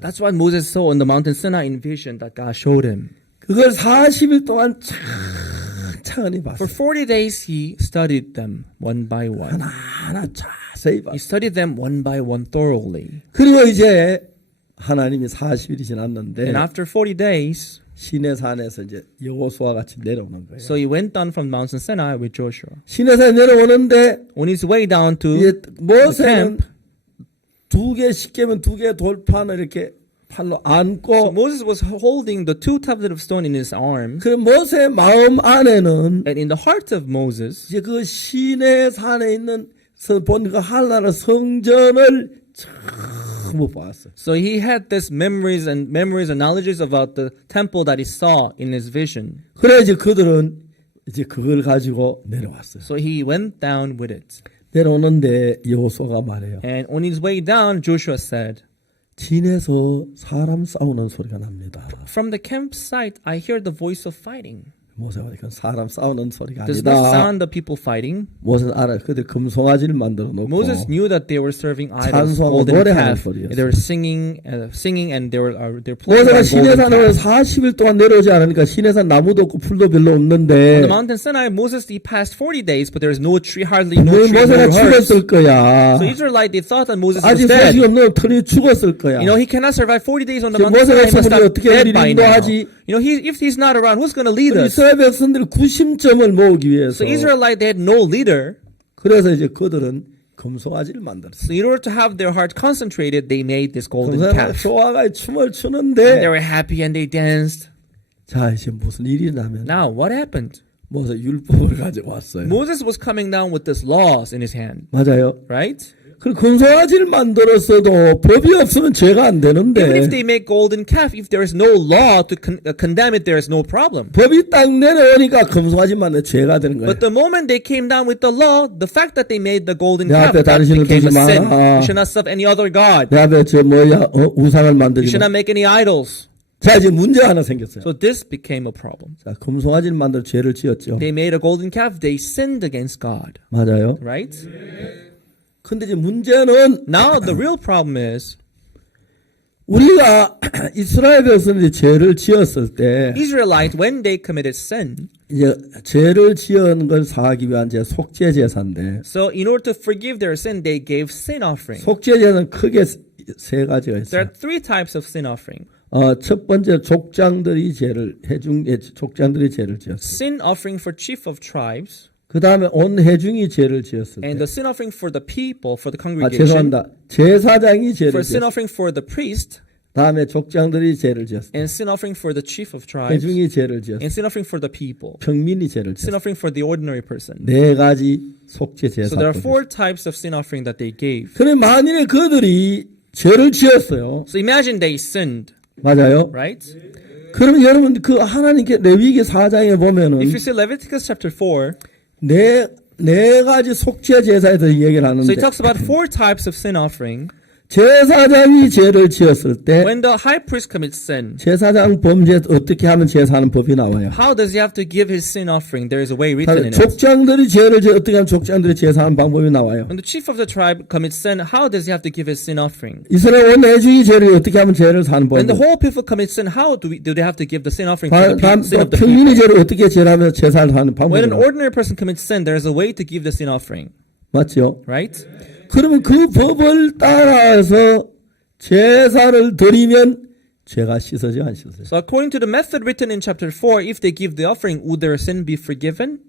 That's what Moses saw on the mountain Sinai in vision that God showed him. 그걸 40일 동안 차근히 For 봤어요. 40 days he studied them one by one. 하나하나 자세히 He 봤어요. studied them one by one thoroughly. 그리고 이제 하나님이 40일이 지났는데 And after 40 days, 시내산에서 이제 여호수아 같이 내려오는 거예요. so he went down from Mount Sinai with Joshua. 시내산에 내려오는데 On his way down to 이제 the 모세는 camp, 두 개 십계면 두 개 돌판을 이렇게 팔로 so 안고 Moses was holding the two tablets of stone in his arms. 그 모세의 마음 안에는 And in the heart of Moses, 이제 그 시내산에 있는 본 그 하나의 성전을 처음 봤어요. so he had this memories and knowledges about the temple that he saw in his vision. 그래 이제 그들은 이제 그걸 가지고 내려왔어요. So he went down with it. 내려오는데 여호수아가 말해요. And on his way down, Joshua said, 진에서 사람 싸우는 소리가 납니다. from the campsite, I hear the voice of fighting. 모세가 이건 사람 싸우는 소리가 Does not 아니다. sound the people fighting. 모세는 알아요. 그들 금송아지를 만들어 놓고 Moses knew that they were serving idols, 찬송하고 golden 노래하는 calf. 소리였어요. They were singing, and they're playing 모세가 on golden 시내산으로 calf. 40일 동안 내려오지 않으니까 시내산 나무도 없고 풀도 별로 On 없는데 the mountain Sinai, Moses he passed 40 days, but there is no tree, hardly no tree, 모세가 no herbs. 죽었을 거야. So Israelite, they thought that Moses was 아직 dead. 소식이 없는 터니 죽었을 거야. You know, he cannot survive 40 days on the 지금 mountain 모세가 Sinai. He must 있으면 have 어떻게 dead 우리를 by now. 인도하지? You know, if he's not around, who's going to lead us? 이스라엘 백성들이 구심점을 모으기 위해서 So Israelite, they had no leader. 그래서 이제 그들은 금송아지를 만들었어요. So in order to have their heart concentrated, they made this golden 그래서 calf. 좋아가 춤을 And they 추는데 were happy and they danced. 자 이제 무슨 일이 나면 Now, what happened? 모세 율법을 가져왔어요. Moses was coming down with these laws in his hand, 맞아요. right? 그 금송아지를 만들었어도 법이 없으면 죄가 안 Even if 되는데 they make golden calf, if there is no law to condemn it, there is no problem. 법이 딱 내려오니까 금송아지 만들 죄가 되는 거예요. But the moment they came down with the law, the fact that they made the golden 내 calf, 앞에 that 다른 신을 became a 두지 sin. 마라. You should not serve any other god. 내 앞에 저 뭐야 우상을 You 만들지 should 마. not make any idols. 자 이제 문제 하나 생겼어요. So this became a problem. 자 금송아지를 만들 죄를 지었죠. They made a golden calf. They sinned against God, 맞아요. right? 근데 이제 문제는 Now the real problem is 우리가 이스라엘 백성들이 죄를 지었을 때 Israelites, when they committed sin, 이제 죄를 지은 걸 사하기 위한 제 속죄 제사인데 so in order to forgive their sin, they gave sin offering. 속죄 제사는 크게 세 가지가 There 있어요. are three types of sin offering. 첫 번째 족장들이 죄를 족장들이 죄를 지었어요. Sin offering for chief of tribes, 그 다음에 온 회중이 죄를 지었을 and 때. the sin offering for the people, for the 아 congregation, 죄송합니다. 제사장이 죄를 for sin 지었어요. offering for the priest, 다음에 족장들이 죄를 지었어요. and sin offering for the chief of tribes, 회중이 죄를 지었어요. and sin offering for the people, 평민이 죄를 sin 지었어요. offering for the ordinary person. 네 가지 속죄 So there are 제사법이 four 있어요. types of sin offering that they gave. 그래 만일에 그들이 죄를 지었어요. So imagine they sinned, 맞아요. right? 그러면 여러분 그 하나님께 레위기 4장에 보면은 If you see Leviticus chapter 4, 네 가지 속죄 제사에 대해서 얘기를 so 하는데 it talks about four types of sin offering. 제사장이 죄를 지었을 때 When the high priest commits sin, 제사장 범죄 어떻게 하면 제사하는 법이 나와요. how does he have to give his sin offering? There is a way written in it. 족장들이 죄를 어떻게 하면 족장들이 제사하는 방법이 나와요. When the chief of the tribe commits sin, how does he have to give his sin offering? 이스라엘 온 회중이 죄를 어떻게 하면 죄를 사는 When the 방법. whole people commit sin, how do they have to give the sin offering for the sin of the 평민이 people? 죄를 어떻게 죄하면 제사를 하는 방법이 When an 나와요. ordinary person commits sin, there is a way to give the sin offering, 맞죠? right? 그러면 그 법을 따라서 제사를 드리면 죄가 씻어져 안 씻어져? So according to the method written in chapter 4, if they give the offering, would their sin be forgiven?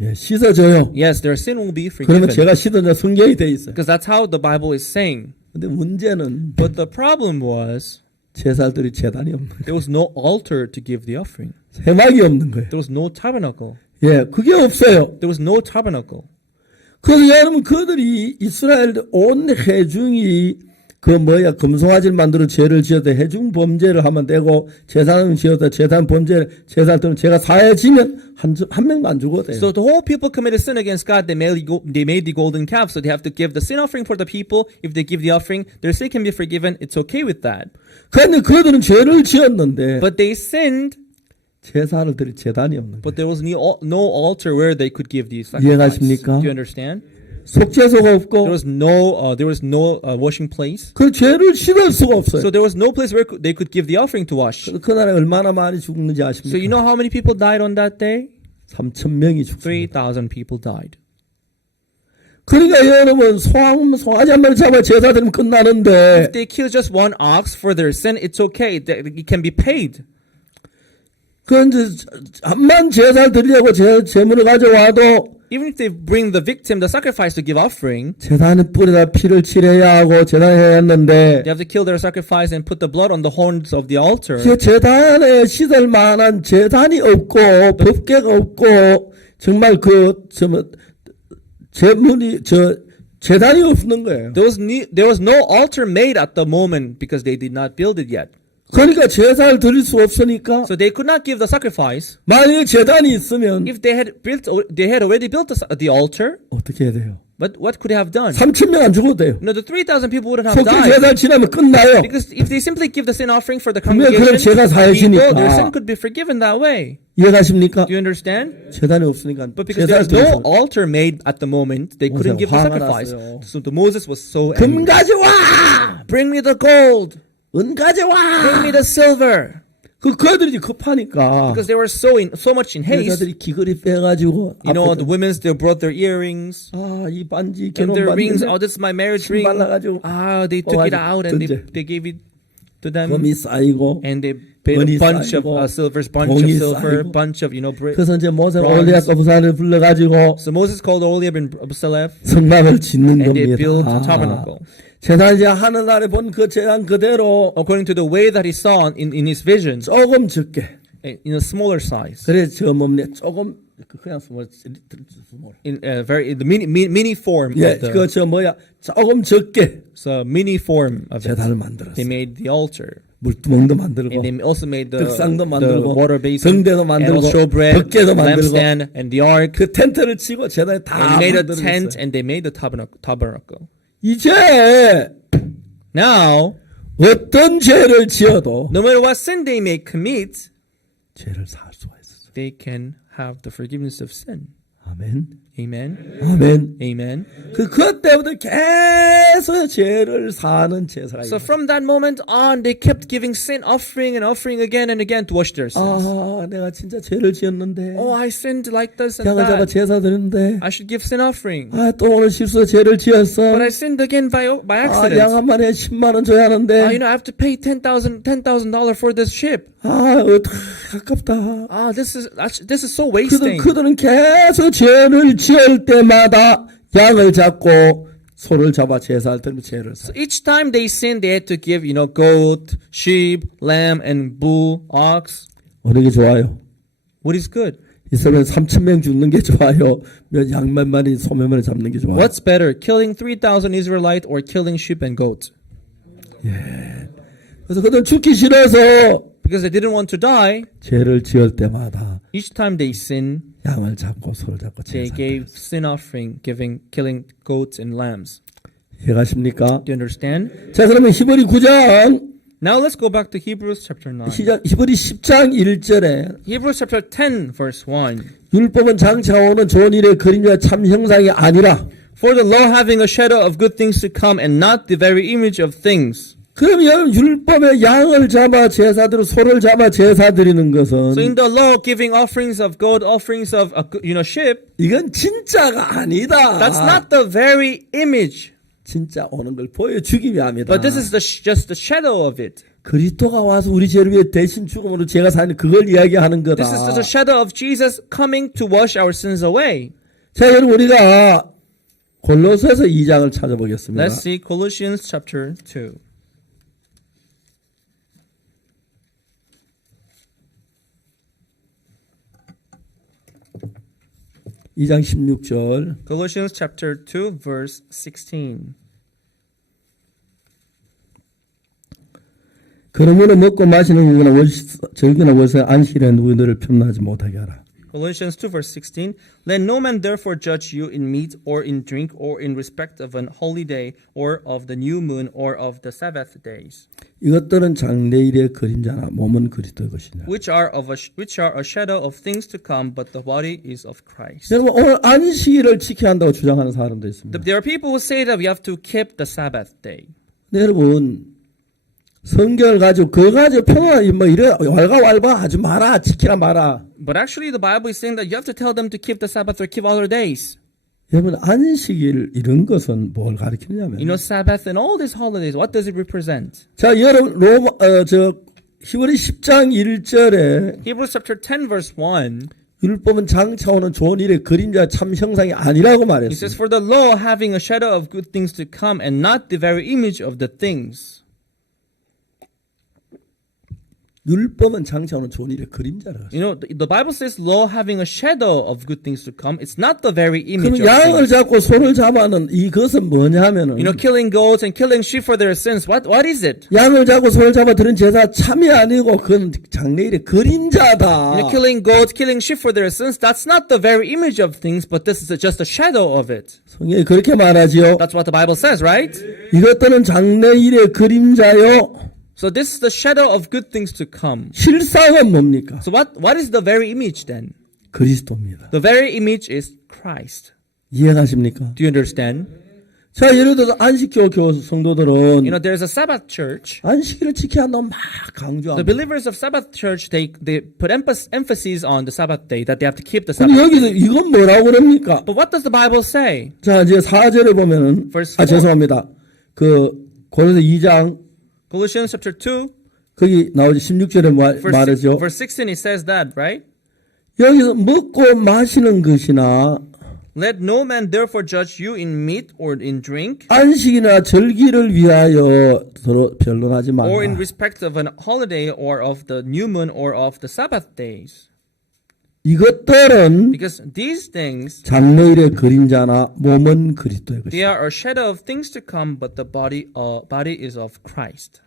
예, 씻어져요. Yes, their sin will be 그러면 forgiven. 죄가 씻어져 성경이 돼 있어요. Because that's how the Bible is saying. 근데 문제는 But the problem was 제사들이 제단이 없는 거예요. there was no altar to give the offering. 세막이 없는 거예요. There was no tabernacle. 예, 그게 없어요. There was no tabernacle. 그래서 여러분 그들이 이스라엘 온 회중이 금송아지를 만들어 죄를 지었다 해중 범죄를 하면 되고 제사는 지었다 제단 범죄 제사 때문에 죄가 사해지면 한 명도 안 죽어도 돼요. So the whole people committed sin against God. They made the golden calf. So they have to give the sin offering for the people. If they give the offering, their sin can be forgiven. It's okay with that. 그런데 그들은 죄를 지었는데 But they sinned. 제사를 드릴 제단이 없는 거예요. But there was no altar where they could give these 이해가십니까? sacrifices. Do you understand? 속죄소가 없고 There was no washing place. 그 죄를 씻을 수가 없어요. So there was no place where they could give the offering to wash. 그날에 얼마나 많이 죽는지 So 아십니까? you know how many people died on that day? 3,000명이 죽습니다. 3,000 people died. 그러니까 여러분 송아지 한 마리 잡아 제사 드리면 끝나는데 If they kill just one ox for their sin, it's okay. It can be paid. 그 이제 암만 제사 드리려고 제물을 가져와도 Even if they bring the victim the sacrifice to give offering, 제단의 뿔에다 피를 칠해야 하고 제단해야 했는데 they have to kill their sacrifice and put the blood on the horns of the altar. 그 제단에 씻을 만한 제단이 없고 법궤가 없고 정말 제단이 없는 거예요. There was no altar made at the moment because they did not build it yet. 그러니까 제사를 드릴 수 없으니까 So they could not give the sacrifice. 만약에 제단이 있으면 If they had already built the altar, 어떻게 해야 돼요? but what could they have done? 3,000명 안 죽어도 돼요. No, the 3,000 people wouldn't have 속죄 died. 제단 지나면 끝나요. Because if they simply give the sin offering for the 그러면 congregation, 죄가 사해지니까. their sin could be forgiven that way. 이해가십니까? Do you understand? 제단이 없으니까 But because 제사를 there was 드릴 수 no altar made at the moment, they couldn't give the 화가 sacrifice. 났어요. So Moses was so 금 angry. 가져와! Bring me the gold. 은 Bring me 가져와! the silver. 그들이 급하니까 Because they were so much in haste. 여자들이 귀걸이 빼가지고 You know, the women's, they brought their earrings 이 반지 and their rings. 결혼 Oh, this is my marriage 침 ring. 발라가지고 They took it 아주 out and 던져. they gave it to them. 금이 쌓이고 And they paid money a bunch of 쌓이고, silvers, bunch of 공이 silver, 쌓이고. bunch of, 그래서 이제 모세가 bronze. 올리아과 부사를 불러가지고 So Moses called Oliab and Absalom 성막을 짓는 and they 겁니다. built a tabernacle. 제단 이제 하늘날에 본 그 제단 그대로 According to the way that he saw in his visions, 조금 적게 in a smaller size. 그래 저 몸에 조금 그냥 In the mini form 예, of the 조금 적게 so mini form of it. 제단을 They 만들었어요. made the altar. 물두멍도 만들고 And they also made the 떡상도 만들고 water basin 등대도 and 만들고 also bread, 덮개도 만들고 lampstand, and the ark. 그 텐트를 치고 제단에 다 And they made a 만들었어요. tent and they made the tabernacle. 이제 Now, 어떤 죄를 지어도 no matter what sin they may commit, 죄를 살 수가 있어요. they can have the forgiveness of sin. 아멘. Amen. 아멘. Amen. 그때부터 계속 죄를 사는 제사가 So 있어요. from that moment on, they kept giving sin offering and offering again and again to wash their sins. 내가 진짜 죄를 지었는데 Oh, I sinned like this and 양을 잡아 that. 제사 드렸는데 I should give sin offering. 또 오늘 실수로 죄를 지었어. But I sinned again by 양 accident. 한 마리에 10만 원 줘야 하는데 I have to pay $10,000 for this ship. 아깝다. This is so wasting. 그들은 계속 죄를 지을 때마다 양을 잡고 소를 잡아 제사할 때는 죄를 사. Each time they sinned, they had to give, goat, sheep, lamb, and bull, ox. 어느 게 좋아요? What is good? 이스라엘 3,000명 죽는 게 좋아요? 양 몇 마리, 소 몇 마리 잡는 게 좋아요? What's better, killing 3,000 Israelites or killing sheep and goats? 그래서 그들 죽기 싫어서 Because they didn't want to die, 죄를 지을 때마다 each time they sinned, 양을 잡고 소를 잡고 they 제사. gave sin offering, killing goats and lambs. 이해가십니까? Do you understand? 자, 그러면 히브리 9장 Now let's go back to Hebrews chapter 9. 히브리 10장 1절에 Hebrews chapter 10 verse 1. 율법은 장차오는 좋은 일의 그림자 참 형상이 아니라 For the law having a shadow of good things to come and not the very image of things. 그러면 율법의 양을 잡아 제사드리고 소를 잡아 제사드리는 것은 So in the law giving offerings of goat, offerings of sheep, 이건 진짜가 아니다. that's not the very image. 진짜 오는 걸 보여주기 위함이다. But this is just the shadow of it. 그리스도가 와서 우리 죄를 위해 대신 죽음으로 죄가 사는 그걸 이야기하는 거다. This is the shadow of Jesus coming to wash our sins away. 자, 여러분 우리가 골로새서 2장을 찾아보겠습니다. Let's see Colossians chapter 2. 이 장 16절. Colossians chapter 2 verse 16. 그러므로 먹고 마시는 거나 절기나 월세 안식일에 누구 너를 편하지 못하게 하라. Colossians 2 verse 16. Let no man therefore judge you in meat or in drink or in respect of an holy day or of the new moon or of the Sabbath days, 이것들은 장래일의 그림자나 몸은 그리스도의 것이냐. which are a shadow of things to come, but the body is of Christ. 여러분 오늘 안식일을 지켜야 한다고 주장하는 사람도 있습니다. There are people who say that we have to keep the Sabbath day. 근데 여러분 성경을 가지고 그거 가지고 평화 뭐 이래 왈가왈부 하지 마라 지키라 마라. But actually the Bible is saying that you have to tell them to keep the Sabbath or keep other days. 여러분 안식일 이런 것은 뭘 가르치냐면 You know, Sabbath and all these holidays, what does it represent? 자 여러분 히브리 10장 1절에 Hebrews chapter 10 verse 1, 율법은 장차 오는 좋은 일의 그림자 참 형상이 아니라고 it 말했어요. says, For the law having a shadow of good things to come and not the very image of the things. 율법은 장차 오는 좋은 일의 그림자라고. You know, the Bible says law having a shadow of good things to come. It's not the very image 그럼 of 양을 things. 잡고 소를 잡아는 이것은 뭐냐면은 You know, killing goats and killing sheep for their sins. What is it? 양을 잡고 소를 잡아 드는 제사 참이 아니고 그건 장래일의 You 그림자다. know, killing goats, killing sheep for their sins. That's not the very image of things, but this is just a shadow of it. 성경이 그렇게 말하지요. That's what the Bible says, right? 이것들은 장래일의 그림자요. So this is the shadow of good things to come. 실상은 뭡니까? So what is the very image then? 그리스도입니다. The very image is Christ. 이해가십니까? Do you understand? 자, 예를 들어서 안식교 성도들은 You know, there's a Sabbath church. 안식일을 지켜야 한다고 막 The 강조합니다. believers of Sabbath church, they put emphasis on the Sabbath day, that they have to keep the 근데 Sabbath. 여기서 이건 뭐라고 그럽니까? But what does the Bible say? 자, 이제 4절에 보면은 Verse 4. 죄송합니다. 고린도 2장 Colossians chapter 2, 거기 나오지 16절에 말하죠. verse 16, it says that, right? 여기서 먹고 마시는 것이나 Let no man therefore judge you in meat or in drink, 안식이나 절기를 위하여 서로 변론하지 or in 말라. respect of an holiday or of the new moon or of the Sabbath days. 이것들은 Because these things, 장래일의 그림자나 몸은 그리스도의 것이다. they are a shadow of things to come, but the body is of Christ.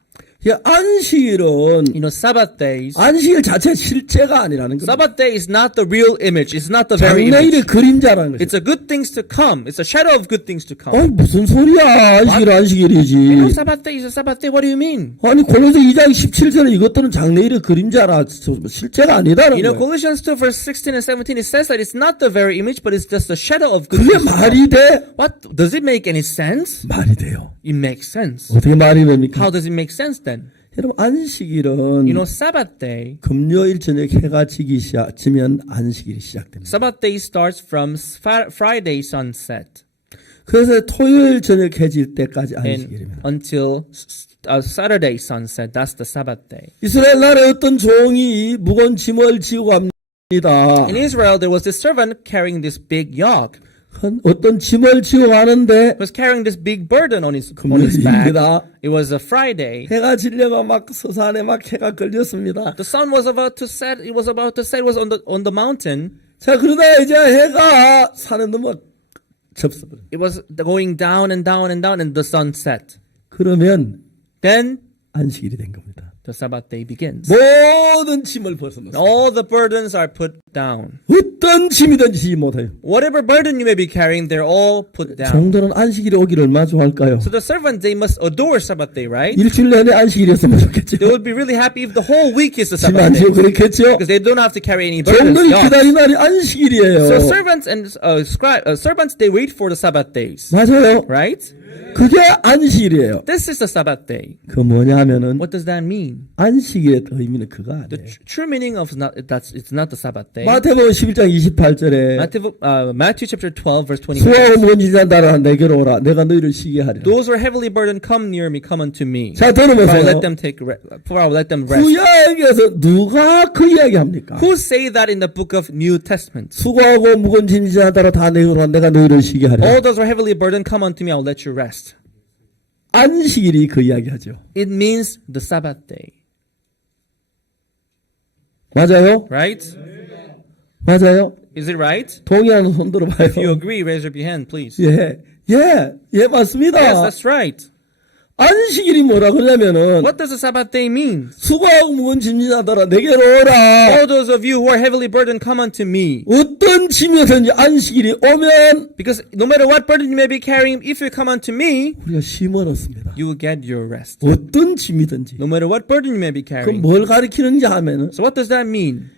안식일은 You know, Sabbath days, 안식일 자체 실제가 아니라는 겁니다. Sabbath day is not the real image. It's not the very 장래일의 image. 그림자라는 거죠. It's a good things to come. It's a shadow of good things to come. 무슨 소리야? 안식일 You know, 안식일이지. Sabbath day is a Sabbath day. What do you mean? 아니 골로새 2장 17절에 이것들은 장래일의 그림자라 실제가 아니다는 You know, 거예요. Colossians 2 verse 16 and 17, it says that it's not the very image, but it's just a shadow of good 그게 things to come. 말이 돼? What? Does it make any sense? 말이 돼요. It makes sense. 어떻게 말이 됩니까? How does it make sense then? 여러분 안식일은 You know, Sabbath day, 금요일 저녁 해가 지면 안식일이 시작됩니다. Sabbath day starts from Friday sunset 그래서 토요일 저녁 해질 때까지 and 안식일입니다. until Saturday sunset. That's the Sabbath day. 이스라엘 나라의 어떤 종이 무거운 짐을 지고 갑니다. In Israel, there was this servant carrying this big yoke. 어떤 짐을 지고 가는데 He was carrying this big burden on his back. 금요일입니다. It was a Friday. 해가 지려면 막 서산에 막 해가 걸렸습니다. The sun was about to set. It was about to set. It was on the mountain. 자 그러다 이제 해가 산에 넘어 접어버려. It was going down and down and down, and the sun set. 그러면 Then 안식일이 된 겁니다. the Sabbath day begins. 모든 짐을 벗어놓습니다. All the burdens are put down. 어떤 짐이든지 지지 못해요. Whatever burden you may be carrying, they're all put down. 종들은 안식일이 오기를 얼마나 좋아할까요? So the servants, they must adore Sabbath day, right? 일주일 내내 안식일이었으면 좋겠죠. They would be really happy if the whole week is the 짐 Sabbath 안 day, 지고 그렇겠죠. because they don't have to carry any burdens. 종들이 Yeah. 기다리는 날이 안식일이에요. So servants and servants, they wait for the Sabbath days, 맞아요. right? 그게 안식일이에요. This is the Sabbath day. 그 뭐냐 하면은 What does that mean? 안식일의 의미는 그거 The 아니에요. true meaning of it's not the Sabbath day. 마태복음 11장 12장 28절에 Matthew chapter 12 verse 28. 수고하고 무거운 짐진 자들아 내게로 오라 내가 너희를 쉬게 하리라. Those who are heavily burdened, come near me, come unto me. 자, For I will 들어보세요. let them for I will let them rest. 구약에서 누가 그 이야기 합니까? Who say that in the book of New Testament? 수고하고 무거운 짐진 자들아 다 내게로 오라 내가 너희를 쉬게 하리라. All those who are heavily burdened, come unto me, I will let you rest. 안식일이 그 이야기하죠. It means the Sabbath day, 맞아요? right? 맞아요? Is it right? 동의하는 손 들어봐요. If you agree, raise up your hand, please. 예, 맞습니다. Yes, that's right. 안식일이 뭐라 그러냐면은 What does the Sabbath day mean? 수고하고 무거운 짐진 자들아 내게로 오라. All those of you who are heavily burdened, come unto me. 어떤 짐이든지 안식일이 오면 Because no matter what burden you may be carrying, if you come unto me, 우리가 쉼을 얻습니다. you will get your rest. 어떤 짐이든지. No matter what burden you may be 그럼 carrying. 뭘 가리키는지 하면은 So what does that mean?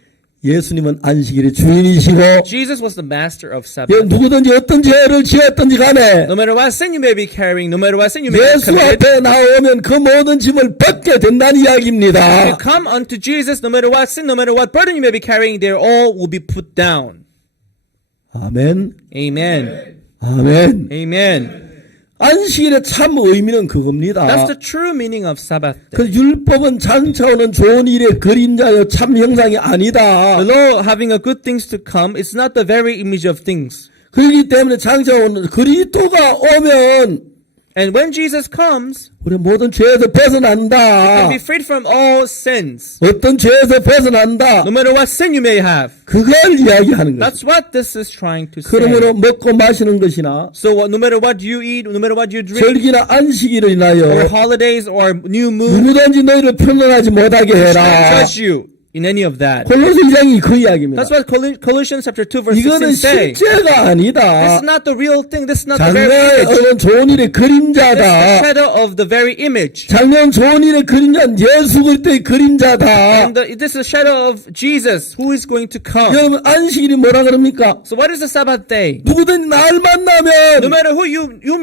예수님은 안식일의 주인이시고 Jesus was the master of 예, Sabbath. 누구든지 어떤 죄를 지었든지 간에 No matter what sin you may be carrying, no matter what sin you may have 예수 committed, 앞에 나오면 그 모든 짐을 벗게 된다는 if 이야기입니다. you come unto Jesus, no matter what sin, no matter what burden you may be carrying, they all will be put down. 아멘. Amen. 아멘. Amen. 안식일의 참 의미는 그겁니다. That's the true meaning of Sabbath day. 그 율법은 장차오는 좋은 일의 그림자여 참 형상이 아니다. The law having a good things to come, it's not the very image of things. 그렇기 때문에 장차오는 그리스도가 오면 And when Jesus comes, 우리 모든 죄에서 we 벗어난다. can be freed from all sins. 어떤 죄에서 벗어난다. No matter what sin you may have. 그걸 이야기하는 거예요. That's what this is trying to say. 그러므로 먹고 마시는 것이나 So no matter what you eat, no matter what you drink, 절기나 안식일을 or 인하여 holidays or new moon, 누구든지 너희를 편안하지 못하게 can't 해라. judge you in any of that. 골로새 2장이 그 이야기입니다. That's what Colossians chapter 2 verse 이거는 16 say. 실제가 This 아니다. is not the real thing. This is not the 작년 very image. 어느 좋은 일의 This is the 그림자다. shadow of the very image. 작년 좋은 일의 그림자는 예수 그리스도의 그림자다. And this is the shadow of Jesus who is going to come. 여러분 안식일이 뭐라 그럽니까? So what is the Sabbath day? 누구든지 날 No 만나면 matter whom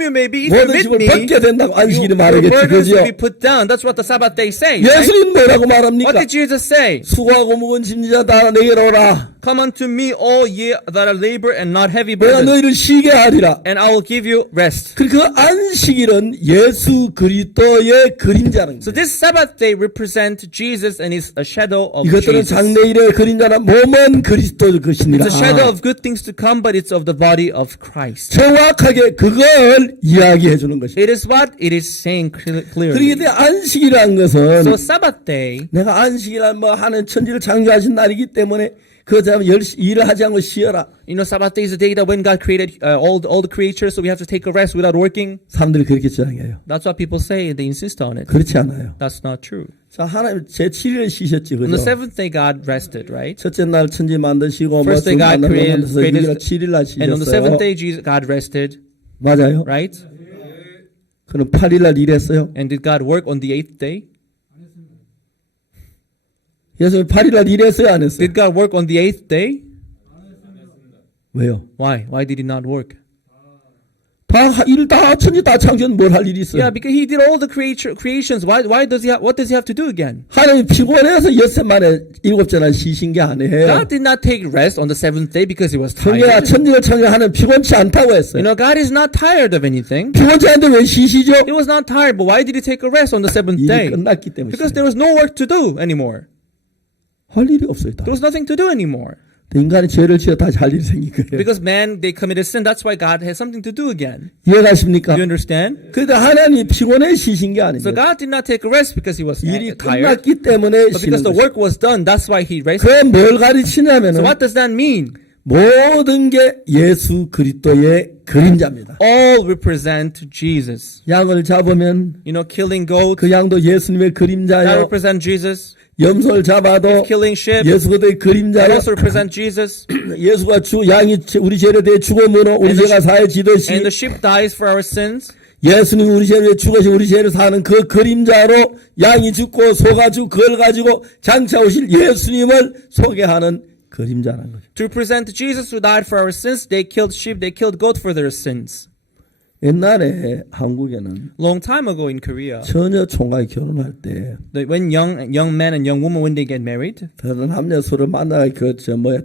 you may be, if you 모든 meet 짐을 me, 벗게 된다고 안식일이 your 말하겠지, burdens will 그죠? be put down. That's what the Sabbath day says. Right? 예수님 뭐라고 What 말합니까? did Jesus say? 수고하고 무거운 짐자 다 내게로 오라. Come unto me, all ye that are labor and not heavy 내가 burden, 너희를 쉬게 하리라. and I will give you rest. 그 안식일은 예수 그리스도의 그림자는 So 거예요. this Sabbath day represents Jesus and is a shadow of 이것들은 Jesus. 장래일의 그림자나 몸은 그리스도의 것이니라. It's a shadow of good things to come, but it's of the body of Christ. 정확하게 그걸 이야기해 주는 것이다. It is what it is saying 그렇기 clearly. 때문에 안식이라는 것은 So Sabbath day, 내가 안식이란 뭐 하는 천지를 창조하신 날이기 때문에 그 다음에 일을 하지 않고 쉬어라. you know, Sabbath day is the day that when God created all the creatures, so we have to take a rest without working. 사람들이 그렇게 주장해요. That's what people say. They insist on it. 그렇지 않아요. That's not true. 자, 하나님 제7일을 쉬셨지, On the 그죠? seventh day, God rested, right? 첫째 날 천지 만드시고 뭐 First day God 만들어서 created, 7일 날 and on the seventh 쉬셨어요. day, God rested, 맞아요. right? 그럼 8일 날 일했어요. And did God work on the eighth day? 예수님 8일 날 일했어요, 안 했어요? Did God work on the eighth day? 왜요? Why? Why did He not work? 천지 다 창조는 뭘 할 일이 있어요? Yeah, because He did all the creations. Why does He? What does He have to do again? 하나님 피곤해서 엿새 만에 7째나 쉬신 게 아니에요. God did not take rest on the seventh day because He was 성경아 tired. 천지를 창조하는 피곤치 않다고 You 했어요. know, God is not tired of anything. 피곤치 않은데 왜 쉬시죠? He was not tired, but why did He take a rest on the seventh 일이 day? 끝났기 때문에 Because there was no work to do anymore. 할 일이 없어요. 다. There was nothing to do anymore. 인간이 죄를 지어 다시 할 일이 생긴 거예요. Because man, they committed sin. That's why God has something to do again. 이해가십니까? Do you understand? 그런데 하나님이 피곤해 쉬신 게 So 아닙니다. God did not take a rest because He was 일이 tired, 끝났기 때문에 but 쉬는 because the 거예요. work was done. That's why He rested. 그게 뭘 가르치냐면은 So what does that mean? 모든 게 예수 그리스도의 그림자입니다. All represent Jesus. 양을 잡으면 You know, killing goats, 그 양도 예수님의 that 그림자요. represent Jesus. 염소를 잡아도 Killing sheep, 예수 그리스도의 that 그림자요. also represent Jesus. 예수가 양이 우리 죄에 대해 죽음으로 우리 And the 죄가 사해지듯이 And the sheep dies for our sins. 예수님이 우리 죄를 죽으시 우리 죄를 사는 그 그림자로 양이 죽고 소가 죽고 그걸 가지고 장차 오실 예수님을 소개하는 그림자라는 거죠. To represent Jesus who died for our sins, they killed sheep, they killed goat for their sins. 옛날에 한국에는 Long time ago in Korea, 처녀 총각이 결혼할 때 when young men and young women when they get married, 다른 남녀 서로 만나가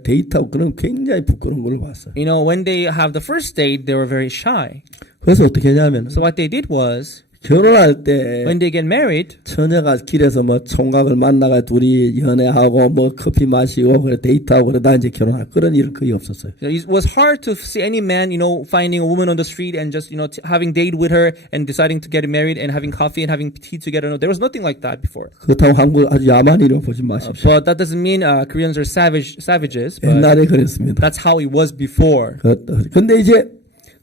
데이트하고 그런 굉장히 부끄러운 걸 봤어요. you know, when they have the first date, they were very shy. 그래서 어떻게 했냐면 So what they did was, 결혼할 때 when they get married, 처녀가 길에서 총각을 만나가 둘이 연애하고 커피 마시고 그래 데이트하고 그러다 이제 결혼할 그런 일 거의 없었어요. it was hard to see any man, you know, finding a woman on the street and just, you know, having date with her and deciding to get married and having coffee and having tea together. No, there was nothing like that before. 그렇다고 한국 아주 야만이라고 보지 마십시오. But that doesn't mean Koreans are savages. But 옛날에 그랬습니다. that's how it was before. 근데 이제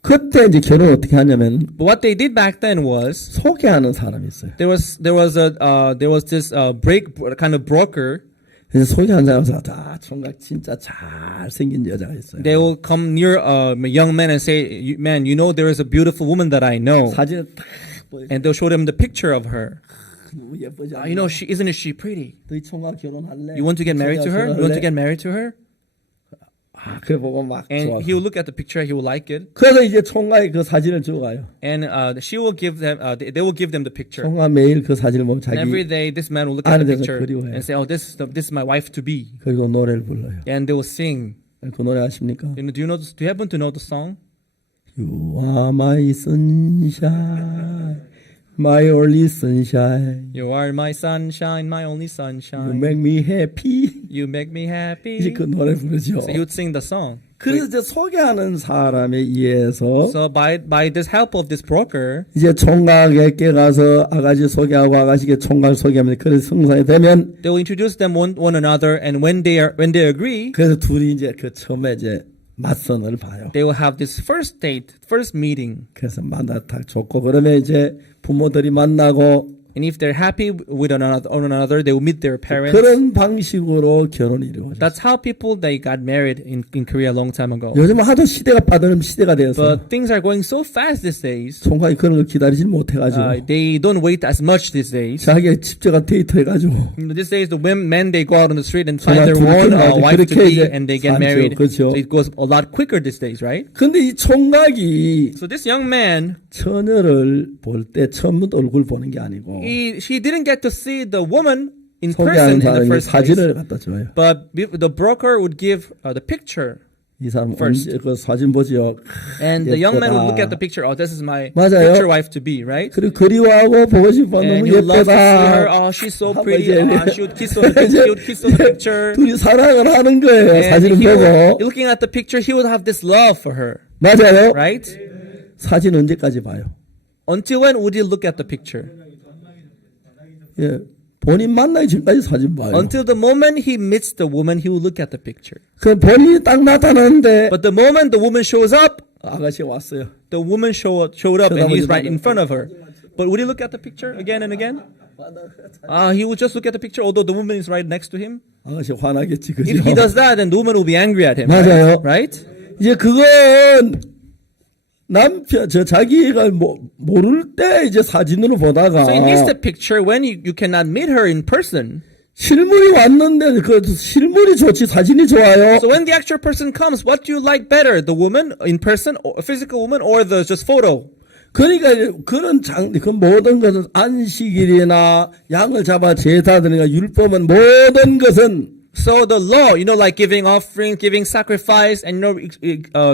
그때 이제 결혼 어떻게 하냐면 But what they did back then was 소개하는 사람이 있어요. there was this kind of broker. 그래서 소개한 사람에서 다 총각 진짜 잘생긴 여자가 있어요. They will come near a young man and say, "Man, you know there is a beautiful woman that I know." 사진을 딱 보여. And they'll show them the picture of her. 너무 예쁘지 않아요? You know, isn't she pretty? 너희 총각 결혼할래? You want to get married to her? You want to get married to her? 그래 보고 막 And 좋아. he will look at the picture. He will like it. 그래서 이제 총각이 그 사진을 주고가요. And she will give them. They will give them the picture. 총각 매일 그 사진을 보면 And every 자기 day, this man will look at the 아내 picture 그리워해요. and say, "Oh, this is my wife to be." 그리고 노래를 불러요. And they will sing. 그 노래 아십니까? You know, do you happen to know the song? You are my sunshine, my only sunshine. You are my sunshine, my only You sunshine. make me happy. You make me 이제 happy. 그 노래 부르죠. So he would sing the song. 그래서 이제 소개하는 사람에 의해서 So by this help of this broker, 이제 총각에게 가서 아가씨 소개하고 아가씨에게 총각 소개하면 그래서 성사이 되면 they will introduce them one another, and when they agree, 그래서 둘이 이제 그 처음에 이제 맞선을 봐요. they will have this first date, first meeting. 그래서 만나 딱 좋고 그러면 이제 부모들이 만나고 And if they're happy with one another, they will meet their parents. 그런 방식으로 결혼이 이루어져요. That's how they got married in Korea a long time ago. 요즘 하도 시대가 빠른 시대가 되어서 But things are going so fast these days. 총각이 그런 걸 기다리지 못해가지고 They don't wait as much these days. 자기가 집제가 데이트해가지고 You know, these days, the men they go out on the street and find 정말 their one 두근두근 wife to 그렇게 be, 이제 and they get 살죠. married. 그렇죠. So it goes a lot quicker these days, right? 근데 이 총각이 So this young man, 처녀를 볼 때 처음부터 얼굴 보는 게 아니고 he didn't get to see the woman in 소개하는 person in the 사람이 first place, 사진을 갖다 줘요. but the broker would give the picture, 이 사람 first. 언제 그 사진 보지요. and the young man would look at 예쁘다. the picture. Oh, this is my 맞아요. picture wife to be, right? 그리고 그리워하고 보고 싶어 너무 And he would love to see her. 예쁘다. Oh, she's so 하고 pretty. 이제 She would kiss on the picture. 둘이 사랑을 하는 거예요. And 사진을 he would, 보고 looking at the picture, he would have this love for her, 맞아요. right? 사진 언제까지 봐요? Until when would he look at the picture? 예, 본인 만나기 전까지 사진 봐요. Until the moment he meets the woman, he will look at the picture. 그 본인이 딱 나타나는데 But the moment the woman shows up, 아가씨가 왔어요. the woman showed up and he's right in 쳐다보지 front of her. But would he look at the picture again and again? He would just look at the picture, although the woman is right next to him. 아가씨 화나겠지, 그죠? If he does that, then the woman will be angry at him. 맞아요. Right? 이제 그건 자기가 모를 때 이제 사진으로 보다가 So in this picture, when you cannot meet her in person, 실물이 왔는데 그 실물이 좋지 사진이 좋아요. so when the actual person comes, what do you like better, the woman in person, or a physical woman, or the just photo? 그러니까 그런 그 모든 것은 안식일이나 양을 잡아 제사드리니까 율법은 모든 것은 So the law, you know, like giving offerings, giving sacrifice, and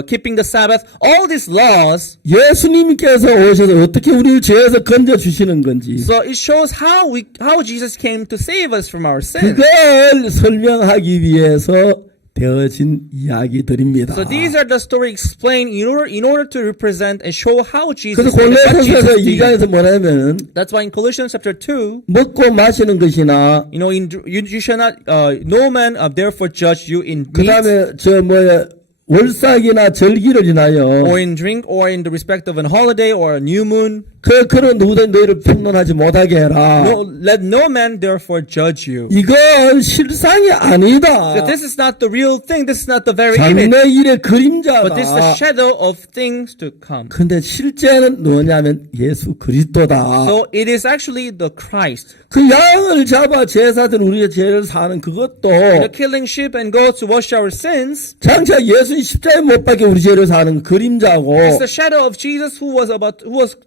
keeping the Sabbath, all these laws. 예수님께서 오셔서 어떻게 우리를 죄에서 건져 주시는 건지 So it shows how Jesus came to save us from our sins. 그걸 설명하기 위해서 되어진 이야기들입니다. So these are the story explained in order to represent and show how Jesus 그래서 did what 골로새서 Jesus did. 2장에서 뭐냐면 That's why in Colossians chapter 2, 먹고 마시는 것이나 you know, you shall not, no man therefore judge you in 그 meat 다음에 월삭이나 절기를 인하여 or in drink or in the respect of a holiday or a new moon. 그런 누구든 너희를 평론하지 못하게 해라. Let no man therefore judge you. 이건 실상이 아니다. So this is not the real thing. This is not the very image. 장래 일의 그림자다. But this is the shadow of things to come. 근데 실제는 뭐냐면 예수 그리스도다. So it is actually the Christ. 그 양을 잡아 제사든 우리의 죄를 사는 그것도 The killing sheep and goats to wash our sins. 장차 예수님 예수님 십자가에 못 박혀 우리 죄를 사는 그림자고 It's the shadow of Jesus who was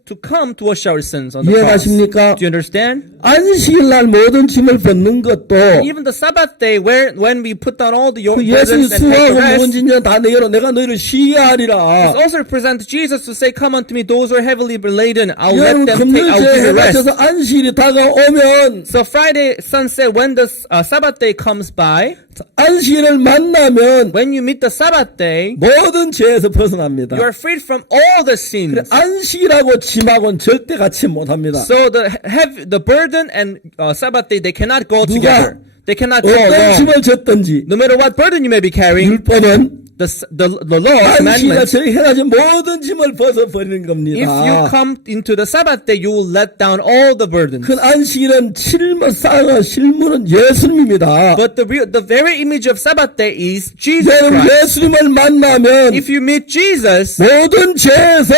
to come to wash our sins on the cross. 이해가십니까? Do you understand? 안식일 날 모든 짐을 벗는 것도 Even the Sabbath day, when we put down all the 그 예수님 burdens and take 수고하고 rest, 무거운 짐 다 내게로 내가 너희를 쉬게 it 하리라. also represents Jesus to say, "Come unto me, those who are heavily laden. I'll let 여러분 them take. I'll give 금요일에 you rest." 해맞춰서 안식일이 다가오면 So Friday sunset, when the Sabbath day comes by, 안식일을 만나면 when you meet the Sabbath day, 모든 죄에서 벗어납니다. you are freed from all the sins. 안식일하고 짐하고는 절대 같이 못합니다. So the burden and Sabbath day, they cannot go 누가 together. They cannot go 어떤 along. 짐을 졌든지 No matter what burden you may be carrying, 율법은 the law, 안식일에 commandments, 저희 해가지고 모든 짐을 벗어버리는 if 겁니다. you come into the Sabbath day, you will let down all the burdens. 그 안식일은 실물은 예수님입니다. But the very image of Sabbath day is Jesus 여러분 Christ. 예수님을 만나면 If you meet Jesus, 모든 죄에서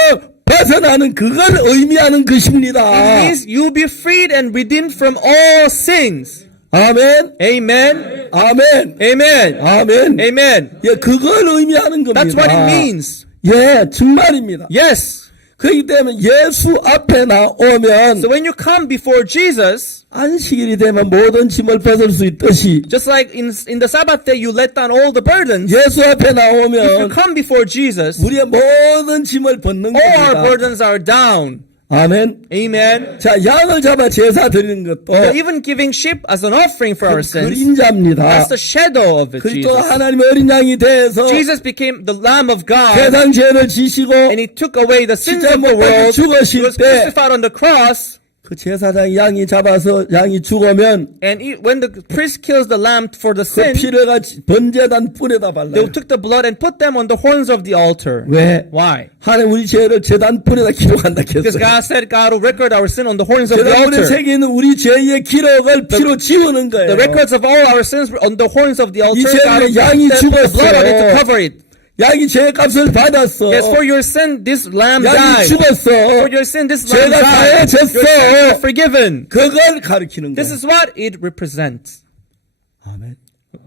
벗어나는 그걸 의미하는 it 것입니다. means you'll be freed and redeemed from all sins. 아멘, Amen. 아멘, Amen. 아멘. Amen. 예, 그걸 의미하는 겁니다. That's what it means. 예, 정말입니다. Yes. 그렇기 때문에 예수 앞에 나오면 So when you come before Jesus, 안식일이 되면 모든 짐을 벗을 수 있듯이 just like in the Sabbath day, you let down all the burdens. 예수 앞에 If you 나오면 come before Jesus, 우리의 모든 짐을 벗는 all our 겁니다. burdens are down. 아멘. Amen. 자, 양을 잡아 제사 드리는 것도 So even giving sheep as an offering for our sins, 그림자입니다. that's the shadow of it, 그리스도 Jesus. 하나님의 어린 양이 돼서 Jesus became the Lamb of God, 세상 죄를 지시고 and He took away the sins 십자가 of the 못 박혀 world. He 죽으실 was 때 crucified on the cross, 그 제사장 양이 잡아서 양이 죽으면 and when the priest kills the lamb for the 그 sin, 피를 같이 번제단 뿔에다 they 발라요. took the blood and put them on the horns of the altar. 왜? Why? 하나님 우리 죄를 제단 뿔에다 기록한다 Because 했어요. God said God will record our sin on the horns of the 제단 뿔에 altar. 새겨 있는 우리 죄의 기록을 피로 지우는 거예요. The records of all our sins were on the horns of the altar. 죄는 God will 양이 put the blood on it to 죽었어요. cover it. 양이 죄의 값을 받았어. Yes, for your sin, this lamb 양이 died. 죽었어. For your sin, this lamb 죄가 died. 사해졌어. Your sins are forgiven. 그걸 가리키는 This 거예요. is what it represents. 아멘.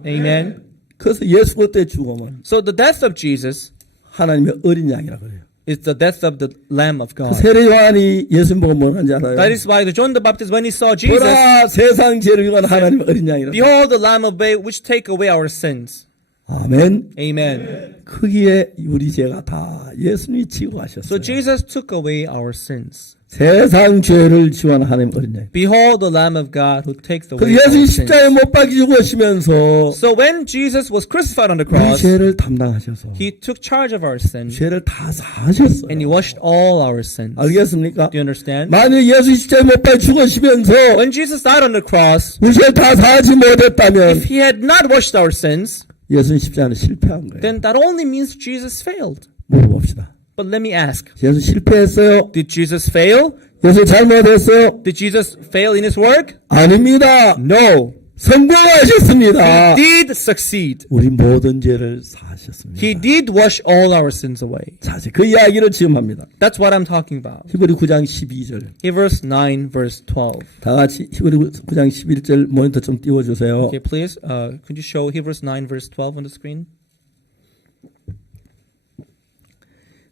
Amen. 그래서 예수 그때 죽으면 So the death of Jesus 하나님의 어린 양이라고 그래요. is the death of the Lamb of God. 세례 요한이 예수님 보고 뭐라는지 알아요? That is why the John the Baptist, when he saw Jesus, 보라 세상 죄를 위한 하나님의 어린 양이라고. behold the Lamb of God which take away our sins. 아멘. Amen. 거기에 우리 죄가 다 예수님이 지고 하셨어요. So Jesus took away our sins. 세상 죄를 지원 하나님 어린 양. Behold the Lamb of God who takes 그 away 예수님 our sins. 십자가에 못 박혀 죽으시면서 So when Jesus was crucified on the 우리 cross, 죄를 담당하셔서 he took charge of our sins 죄를 다 사하셨어요. and he washed all our sins. 알겠습니까? Do you understand? 만약 예수 십자가에 못 박혀 죽으시면서 When Jesus died on the cross, 우리 죄를 다 사하지 못했다면 if he had not washed our sins, 예수님 십자가는 실패한 거예요. then that only means Jesus failed. 물어봅시다. But let me ask, 예수 실패했어요? did Jesus fail? 예수 잘못했어요? Did Jesus fail in his work? 아닙니다. No. 성공하셨습니다. He did succeed. 우리 모든 죄를 사하셨습니다. He did wash all our sins away. 자, 그 이야기를 지금 합니다. That's what I'm talking about. 히브리 9장 12절. Hebrews 9 verse 12. 다 같이 히브리 9장 11절 모니터 좀 띄워주세요. Okay, please, could you show Hebrews 9 verse 12 on the screen?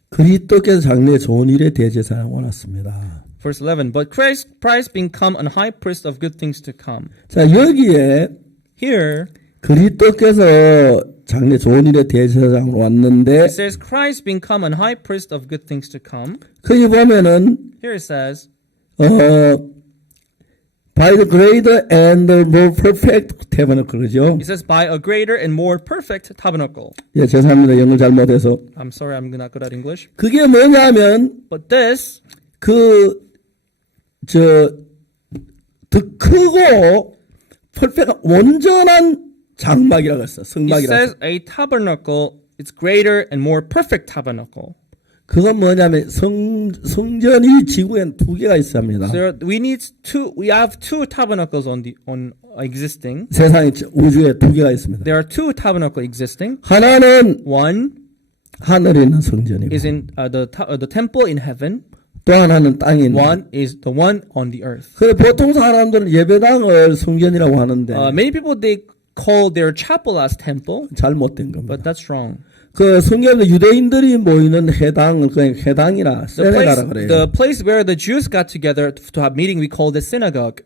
그리스도께서 장래 좋은 일에 대제사장을 원하십니다. Verse 11. But Christ become an high priest of good things to come. 자, 여기에 Here, 그리스도께서 장래 좋은 일에 대제사장으로 왔는데 it says Christ become an high priest of good things to come. 거기 보면은 Here it says, by the greater and more perfect tabernacle 그러죠? it says by a greater and more perfect tabernacle. 예, 죄송합니다. 영어를 잘못해서. I'm sorry, I'm not good at English. 그게 뭐냐면 But this, 더 크고 perfect 온전한 장막이라고 했어. it 성막이라고. says a tabernacle, it's greater and more perfect tabernacle. 그건 뭐냐면 성전이 지구엔 두 개가 있어야 합니다. So we have two tabernacles on existing. 세상에 우주에 두 개가 있습니다. There are two tabernacles existing. 하나는 One 하늘에 있는 성전이고 is in the temple in heaven. 또 하나는 땅에 있는. One is the one on the earth. 그래 보통 사람들은 예배당을 성전이라고 하는데 Many people they call their chapel as temple, 잘못된 겁니다. but that's wrong. 그 성경에 유대인들이 모이는 해당을 그냥 해당이나 세네가라 그래요. The place where the Jews got together to have meeting, we called it synagogue.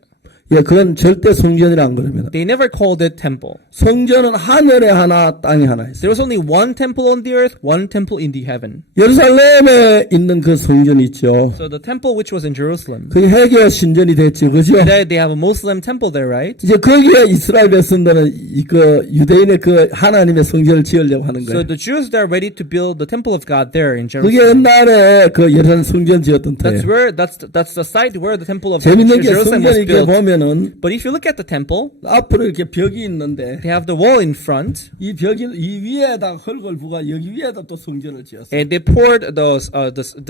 예, 그건 절대 성전이라 안 그럽니다. They never called it temple. 성전은 하늘에 하나, 땅에 하나 있어요. There was only one temple on the earth, one temple in the heaven. 예루살렘에 있는 그 성전이 있죠. So the temple which was in Jerusalem. 그게 해교 신전이 됐죠, 그죠? Today they have a Muslim temple there, right? 이제 거기에 이스라엘 백성들은 그 유대인의 그 하나님의 성전을 지으려고 하는 So 거예요. the Jews are ready to build the temple of God there in 그게 Jerusalem. 옛날에 그 예루살렘 성전 지었던 That's 때예요. where that's the site where the temple of 재밌는 게 Jerusalem was 성전에 이렇게 built. 보면은 But if you look at the temple, 앞으로 이렇게 벽이 있는데 they have the wall in front, 이 벽이 이 위에다 흙을 부가 여기 위에다 또 성전을 지었어요. and they poured the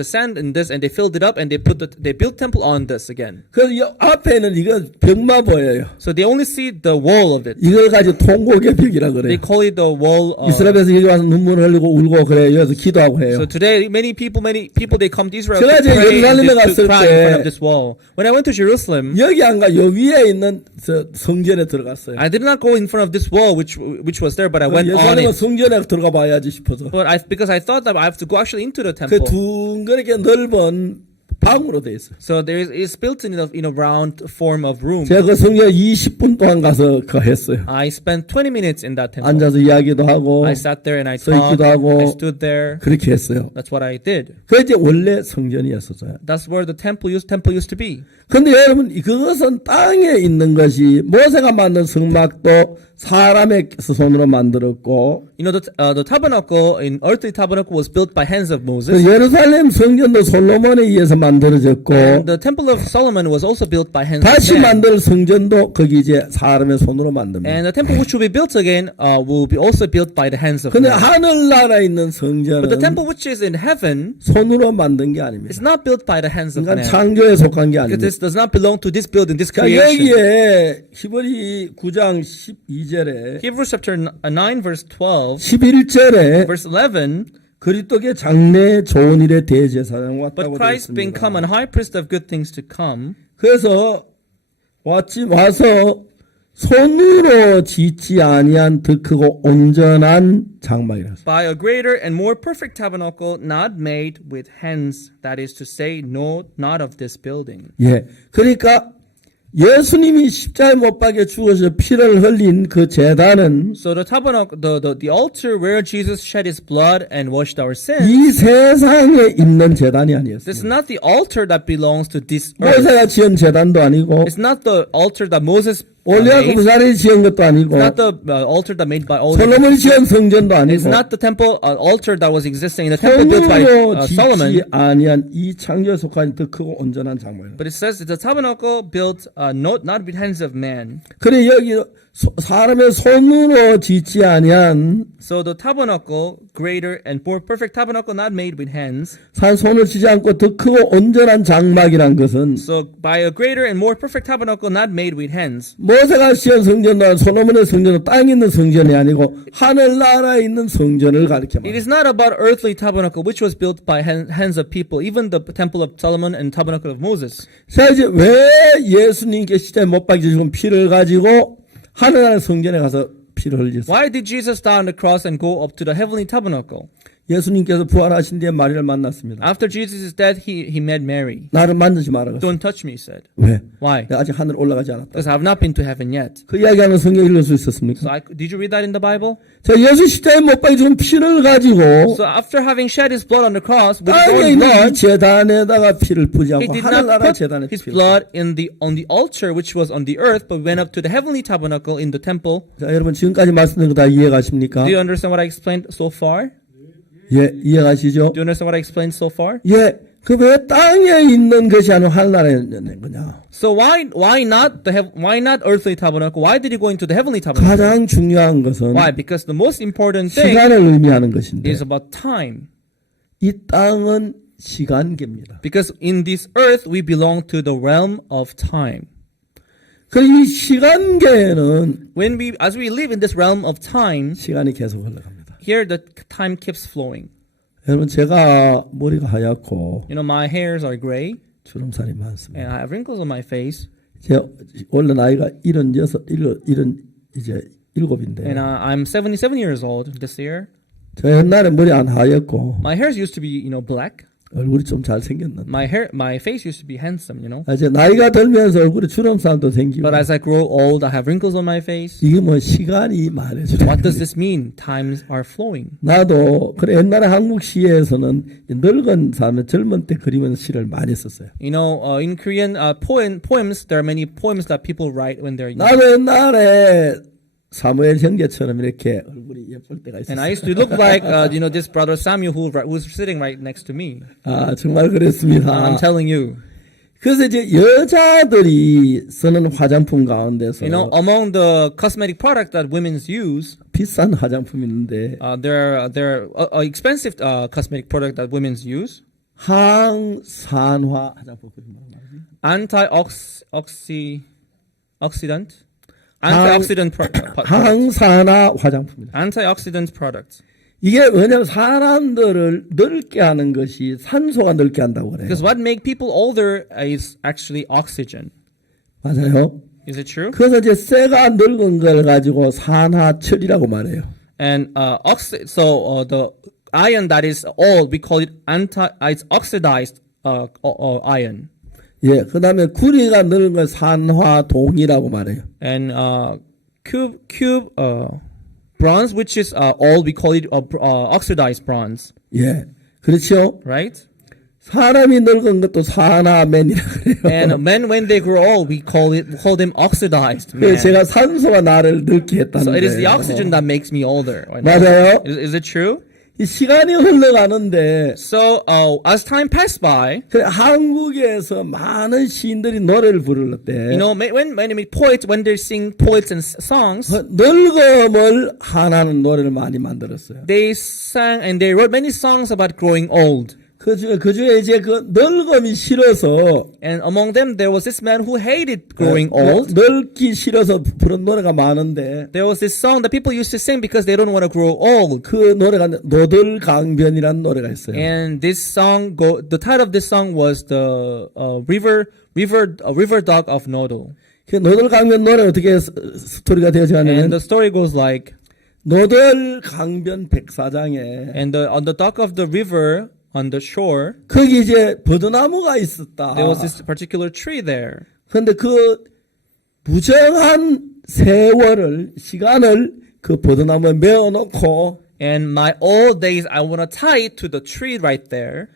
sand in this, and they filled it up, and they built temple on this again. 그래서 이 앞에는 이거 벽만 보여요. So they only see the wall of it. 이걸 가지고 통곡의 벽이라 They 그래요. call it the wall. 이스라엘에서 여기 와서 눈물 흘리고 울고 그래요. 여기서 기도하고 해요. So today, many people, they come to Israel 제가 to 이제 pray and 예루살렘에 to 갔을 cry in front of 때 this wall. When I went to Jerusalem, 여기 안 가. 요 위에 있는 성전에 들어갔어요. I did not go in front of this wall, which was there, but I went on 예루살렘 it. 성전에 들어가 봐야지 싶어서. Because I thought that I have to go actually into the 그 temple. 둥그렇게 넓은 방으로 돼 있어요. So it's built in a round form of room. 제가 그 성전 20분 동안 가서 그 했어요. I spent 20 minutes in that temple. 앉아서 이야기도 하고 I sat there and I 서 있기도 talked. 하고 I stood there. 그렇게 했어요. That's what I did. 그 이제 원래 성전이었어요. That's where the temple used to be. 근데 여러분 그것은 땅에 있는 것이 모세가 만든 성막도 사람의 손으로 만들었고 You know, the tabernacle, in earthly tabernacle, was built by hands of 그 Moses. 예루살렘 성전도 솔로몬에 의해서 만들어졌고 And the temple of Solomon was also built by hands of 다시 men. 만들 성전도 거기 이제 사람의 손으로 만듭니다. And the temple which will be built again will be also built by the hands of 근데 men. 하늘나라에 있는 But the 성전은 temple which is in heaven 손으로 만든 게 아닙니다. is not built by the hands of 그러니까 men. 창조에 속한 게 Because 아닙니다. this does not belong to this building, this 자, creation. 여기에 히브리 9장 12절에 Hebrews chapter 9 verse 12, 11절에 verse 11, 그리스도의 장래 좋은 일의 대제사장 but 왔다고 되어 Christ being come 있습니다. an high priest of good things to come. 그래서 와서 손으로 짓지 아니한 더 크고 온전한 장막이라. By a greater and more perfect tabernacle, not made with hands, that is to say, no, not of this building. 예. 그러니까 예수님이 십자가에 못 박혀 죽어서 피를 흘린 그 제단은 So the tabernacle, the altar where Jesus shed his blood and washed our sins, 이 세상에 있는 제단이 this is 아니었어요. not the altar that belongs to this earth. 모세가 지은 제단도 아니고 It's not the altar that Moses 올리아 made. 구사리 지은 것도 아니고 It's not the altar that made by all. 솔로몬이 지은 성전도 It's 아니고 not the temple altar that was existing in the temple built by 손으로 Solomon. 짓지 아니한 이 창조에 속한 더 크고 온전한 장막이라. But it says it's a tabernacle built not with hands of man. 그래 여기 사람의 손으로 짓지 아니한 So the tabernacle, greater and more perfect tabernacle, not made with hands. 산 손을 지지 않고 더 크고 온전한 장막이란 것은 So by a greater and more perfect tabernacle, not made with hands. 모세가 지은 성전도 솔로몬의 성전도 땅에 있는 성전이 아니고 하늘나라에 있는 성전을 가리켜 It 말합니다. is not about earthly tabernacle, which was built by hands of people, even the temple of Solomon and tabernacle of Moses. 자 이제 왜 예수님께 십자가에 못 박혀 죽은 피를 가지고 하늘나라 성전에 가서 피를 흘렸어요? Why did Jesus die on the cross and go up to the heavenly tabernacle? 예수님께서 부활하신 뒤에 마리아를 만났습니다. After Jesus' death, he met Mary. 나를 만지지 말아라. Don't touch me, he said. 왜? Why? 내가 아직 하늘 올라가지 않았다. Because I have not been to heaven yet. 그 이야기하는 성경 읽을 수 있었습니까? So did you read that in the Bible? 자, 예수 십자가에 못 박혀 죽은 피를 가지고 So after having shed his blood on the cross with his 땅에 own 있는 이 blood, 제단에다가 피를 부지 he 않고 did not 하늘나라 put 제단에 his 피를. blood on the altar which was on the earth, but went up to the heavenly tabernacle in the temple. 자, 여러분 지금까지 말씀드린 거 다 이해가십니까? Do you understand what I explained so far? 예, 이해가시죠? Do you understand what I explained so far? 예, 그 왜 땅에 있는 것이 아니고 하늘나라에 있는 거냐? So why not earthly tabernacle? Why did he go into the heavenly tabernacle? 가장 중요한 것은 Why? Because the most important thing 시간을 의미하는 것인데 is about time. 이 땅은 시간계입니다. Because in this earth we belong to the realm of time. 그 이 시간계에는 As we live in this realm of time, 시간이 계속 흘러갑니다. here the time keeps flowing. 여러분 제가 머리가 하얗고 You know, my hairs are gray 주름살이 많습니다. and I have wrinkles on my face. 제 원래 나이가 76, 이제 7인데 And I'm 77 years old this year. 저 옛날에 머리 안 하였고 My hair used to be, black. 얼굴이 좀 잘생겼는데 My face used to be handsome, 이제 나이가 들면서 얼굴에 주름살도 생기고 But as I grow old, I have wrinkles on my face. 이게 뭐 시간이 말해주는 What does this mean? Times are flowing. 나도 그래 옛날에 한국 시에서는 늙은 사람은 젊은 때 그리면서 시를 많이 썼어요. In Korean poems, there are many poems that people write when they're young. 나도 옛날에 사무엘 형제처럼 이렇게 얼굴이 예쁠 때가 And I 있었어요. used to look like, this brother Samuel who's sitting right next to me. 아 정말 그랬습니다. I'm telling you. 그래서 이제 여자들이 쓰는 화장품 가운데서 Among the cosmetic products that women use, 비싼 화장품이 있는데 there are expensive cosmetic product that women use. 항산화 화장품 그런 거 말이지. 항산화 화장품이다. Antioxidant products. 이게 왜냐하면 사람들을 늙게 하는 것이 산소가 늙게 한다고 그래요. Because what make people older is actually oxygen. 맞아요. Is it true? 그래서 이제 쇠가 늙은 걸 가지고 산화철이라고 말해요. And the iron that is old, we call it it's oxidized iron. 예, 그다음에 구리가 늙은 걸 산화동이라고 말해요. And cube bronze, which is old, we call it oxidized bronze. 예, 그렇죠. Right? 사람이 늙은 것도 산화맨이라 그래요. And men, when they grow old, we call them oxidized men. 그래서 제가 산소가 나를 늙게 했다는 So 거예요. it is the oxygen that makes me older. 맞아요. Is it true? 이 시간이 흘러가는데 So as time passed by, 그래, 한국에서 많은 시인들이 노래를 부를 때 when poets, when they sing poets and songs, 늙음을 하나는 노래를 많이 만들었어요. they sang and they wrote many songs about growing old. 그 중에 이제 그 늙음이 싫어서 And among them, there was this man who hated growing old. 늙기 싫어서 부른 노래가 많은데 There was this song that people used to sing because they don't want to grow old. 그 노래가 노들강변이라는 노래가 있어요. And this song, the title of this song was the river dog of Nodo. 그 노들강변 노래 어떻게 스토리가 되어지 And 하냐면 the story goes like, 노들강변 백사장에 and on the dock of the river, on the shore, 거기 이제 버드나무가 있었다. there was this particular tree there. 그런데 그 무정한 세월을 시간을 그 버드나무에 메어놓고 And my old days, I want to tie it to the tree right there.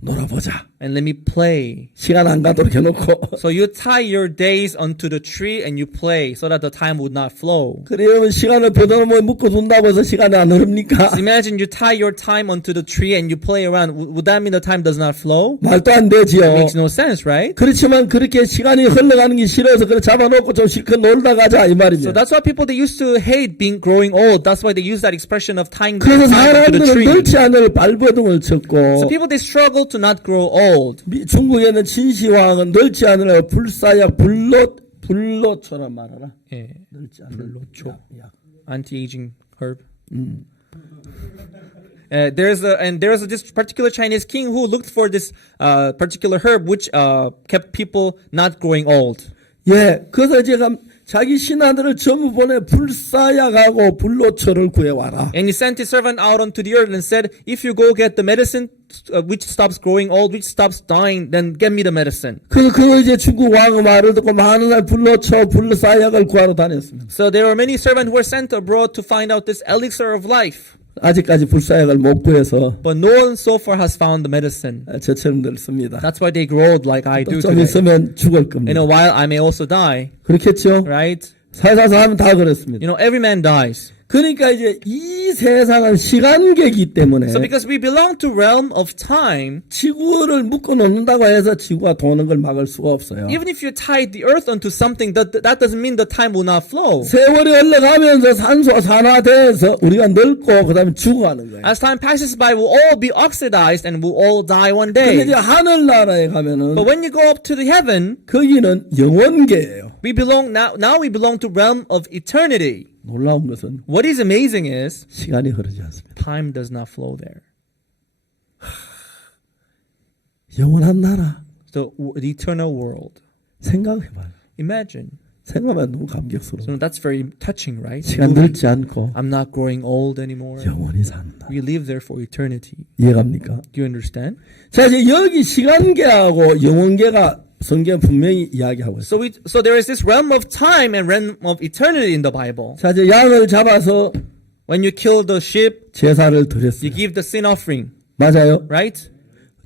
놀아보자. And let me play. 시간 안 가도록 해놓고. So you tie your days onto the tree and you play so that the time would not flow. 그래 여러분 시간을 버드나무에 묶어 둔다고 해서 시간이 안 흐릅니까? So imagine you tie your time onto the tree and you play around. Would that mean the time does not flow? 말도 안 되지요. Makes no sense, right? 그렇지만 그렇게 시간이 흘러가는 게 싫어서 그래 잡아놓고 좀 실컷 놀다 가자 이 So 말입니다. that's why people they used to hate growing old. That's why they use that expression of tying 그래서 time to the 사람들은 tree. 늙지 않을 발버둥을 쳤고 So people they struggle to not grow old. 중국에는 진시황은 늙지 않으려 불사야 불로초란 말하라. 예, 늙지 않을 불로초. 약. anti-aging herb. There's this particular Chinese king who looked for this particular herb which kept people not growing old. 예, 그래서 제가 자기 신하들을 전부 보내 불사약하고 불로초를 구해와라. And he sent his servant out onto the earth and said, if you go get the medicine which stops growing old, which stops dying, then get me the medicine. 그래서 그 이제 중국 왕의 말을 듣고 많은 날 불로초, 불사약을 구하러 다녔습니다. So there were many servants who were sent abroad to find out this elixir of life. 아직까지 불사약을 못 구해서 But no one so far has found the medicine. 저처럼 늙습니다. That's why they grow old like I do 좀 today. 있으면 죽을 겁니다. In a while, I may also die, 그렇겠죠? right? 살아서 하면 다 그렇습니다. Every man dies. 그러니까 이제 이 세상은 시간계이기 때문에 So because we belong to realm of time, 지구를 묶어 놓는다고 해서 지구가 도는 걸 막을 수가 없어요. even if you tie the earth onto something, that doesn't mean the time will not flow. 세월이 흘러가면서 산소가 산화돼서 우리가 늙고 그다음에 죽어가는 거예요. As time passes by, we'll all be oxidized and we'll all die one 근데 day. 이제 하늘나라에 가면은 But when you go up to the heaven, 거기는 영원계예요. we belong now we belong to realm of eternity. 놀라운 것은 What is amazing is 시간이 흐르지 않습니다. time does not flow there. 영원한 나라 The eternal world. 생각해봐요. Imagine 생각하면 너무 감격스러워. So that's very touching, right? 시간 늙지 않고 I'm not growing old anymore. 영원히 산다. We live there for eternity. 이해갑니까? Do you understand? 자, 이제 여기 시간계하고 영원계가 성경 분명히 이야기하고 있어요. So there is this realm of time and realm of eternity in the Bible. 자, 이제 양을 잡아서 When you kill the sheep, 제사를 you 드렸어요. give the sin offering, 맞아요? right?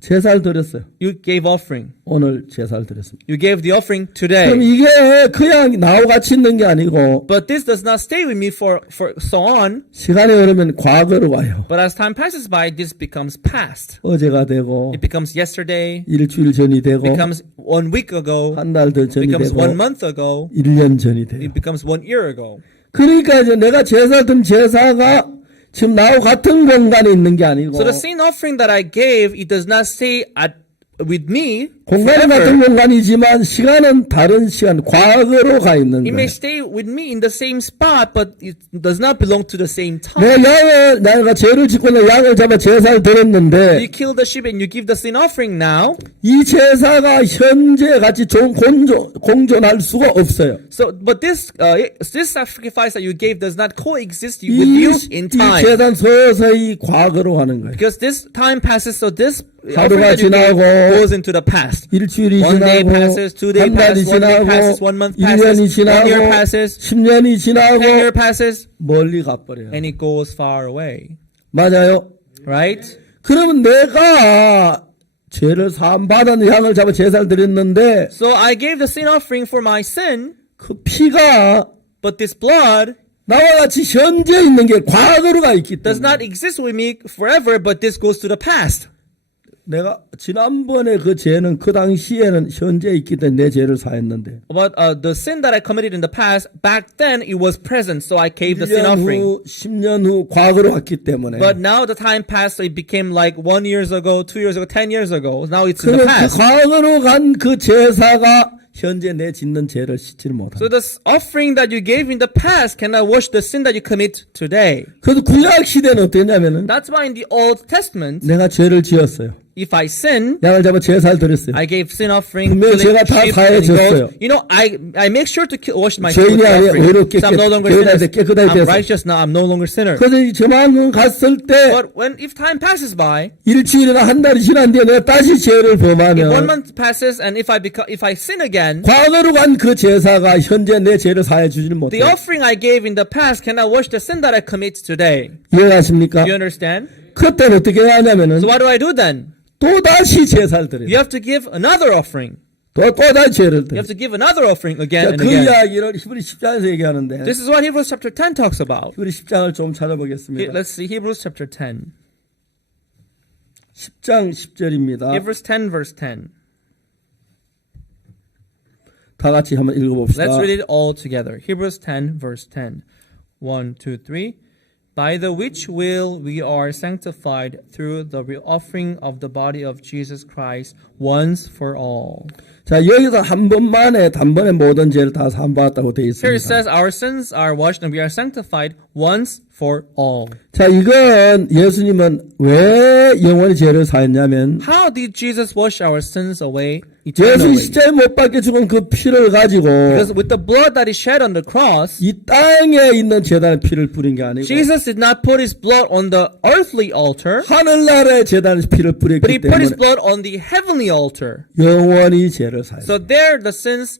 제사를 드렸어요. You gave offering. 오늘 제사를 드렸습니다. You gave the offering 그럼 today. 이게 그냥 나하고 같이 있는 게 아니고 But this does not stay with me for so on. 시간이 흐르면 과거로 와요. But as time passes by, this becomes past. 어제가 되고 It becomes yesterday, 일주일 전이 되고 becomes 1 week ago, 한 달 더 전이 becomes 되고 1 month ago, 1년 전이 돼요. it becomes 1 year ago. 그러니까 이제 내가 제사 든 제사가 지금 나하고 같은 공간에 있는 게 아니고 So the sin offering that I gave, it does not stay with me 공간은 forever. 같은 공간이지만 시간은 다른 시간, 과거로 가 있는 It 거예요. may stay with me in the same spot, but it does not belong to the same 내 time. 내가 죄를 짓고 내 양을 잡아 제사를 드렸는데 You kill the sheep and you give the sin offering now. 이 제사가 현재 같이 공존할 수가 없어요. So, but this sacrifice that you gave does not coexist with 이 you in time. 제사는 서서히 과거로 가는 거예요. Because this time passes, so this offering 하루가 that you gave 지나고 goes into the past. 일주일이 1 day 지나고 passes, 2 day 한 달이 passes, 1 day passes, 지나고 1 month 1년이 passes, 1 지나고 year passes, 10년이 10 지나고 year passes, 멀리 가버려요. and it goes far away. 맞아요. Right? 그러면 내가 죄를 사함받은 양을 잡아 제사를 드렸는데 So I gave the sin offering for my sin, 그 피가 but this blood 나와 같이 현재 있는 게 과거로 가 있기 does 때문에 not exist with me forever, but this goes to the past. 내가 지난번에 그 죄는 그 당시에는 현재 있기 때문에 내 죄를 사했는데 But the sin that I committed in the past, back then it was present, so I gave the sin 1년 offering. 후 10년 후 과거로 왔기 때문에 But now the time passed, so it became like 1 year ago, 2 years ago, 10 years ago. Now it's in 그러면 the 그 past. 과거로 간 그 제사가 현재 내 짓는 죄를 씻지를 못한다. So the offering that you gave in the past cannot wash the sin that you commit today. 그래서 구약 시대는 어땠냐면은 That's why in the Old Testament, 내가 죄를 지었어요. if I sin, 양을 잡아 제사를 드렸어요. I gave sin offering, 분명히 killing 제가 다 sheep 사해 and 줬어요. goats. You know, I make sure to wash my sin 죄인이 with the 아니라 offering. 의롭게 So I'm no longer 깨끗하게 sinner. 깨끗하게 I'm 됐어요. righteous now. I'm no longer sinner. 그래서 저만큼 갔을 때 But if time passes by, 일주일이나 한 달이 지난 뒤에 내가 다시 죄를 if 1 범하면 month passes and if I sin again, 과거로 간 그 제사가 현재 내 죄를 사해 주지는 the 못해요. offering I gave in the past cannot wash the sin that I commit today. 이해가십니까? Do you understand? 그때는 어떻게 해야 하냐면은 So what do I do then? 또 다시 제사를 드려요. You have to give another offering. 또 다시 죄를 You 드려요. have to give another offering again and 그 again. 이야기를 히브리 10장에서 얘기하는데 This is what Hebrews chapter 10 talks about. 히브리 10장을 좀 찾아보겠습니다. Let's see Hebrews chapter 10. 10장 10절입니다. Hebrews 10 verse 10. 다 같이 한번 읽어봅시다. Let's read it all together. Hebrews 10 verse 10. 1, 2, 3. By the which will we are sanctified through the offering of the body of Jesus Christ once for all. 자, 여기서 한 번만에 단번에 모든 죄를 다 사함받았다고 되어 Here it 있습니다. says our sins are washed and we are sanctified once for all. 자, 이건 예수님은 왜 영원히 죄를 사했냐면 How did Jesus wash our sins away 예수 eternally? 십자가에 못 박혀 죽은 그 피를 가지고 Because with the blood that he shed on the cross, 이 땅에 있는 제단에 피를 뿌린 게 아니고 Jesus did not put his blood on the earthly altar, 하늘나라의 제단에 피를 but he 뿌렸기 put his 때문에 blood on the heavenly altar. 영원히 죄를 사했어요. So there the sins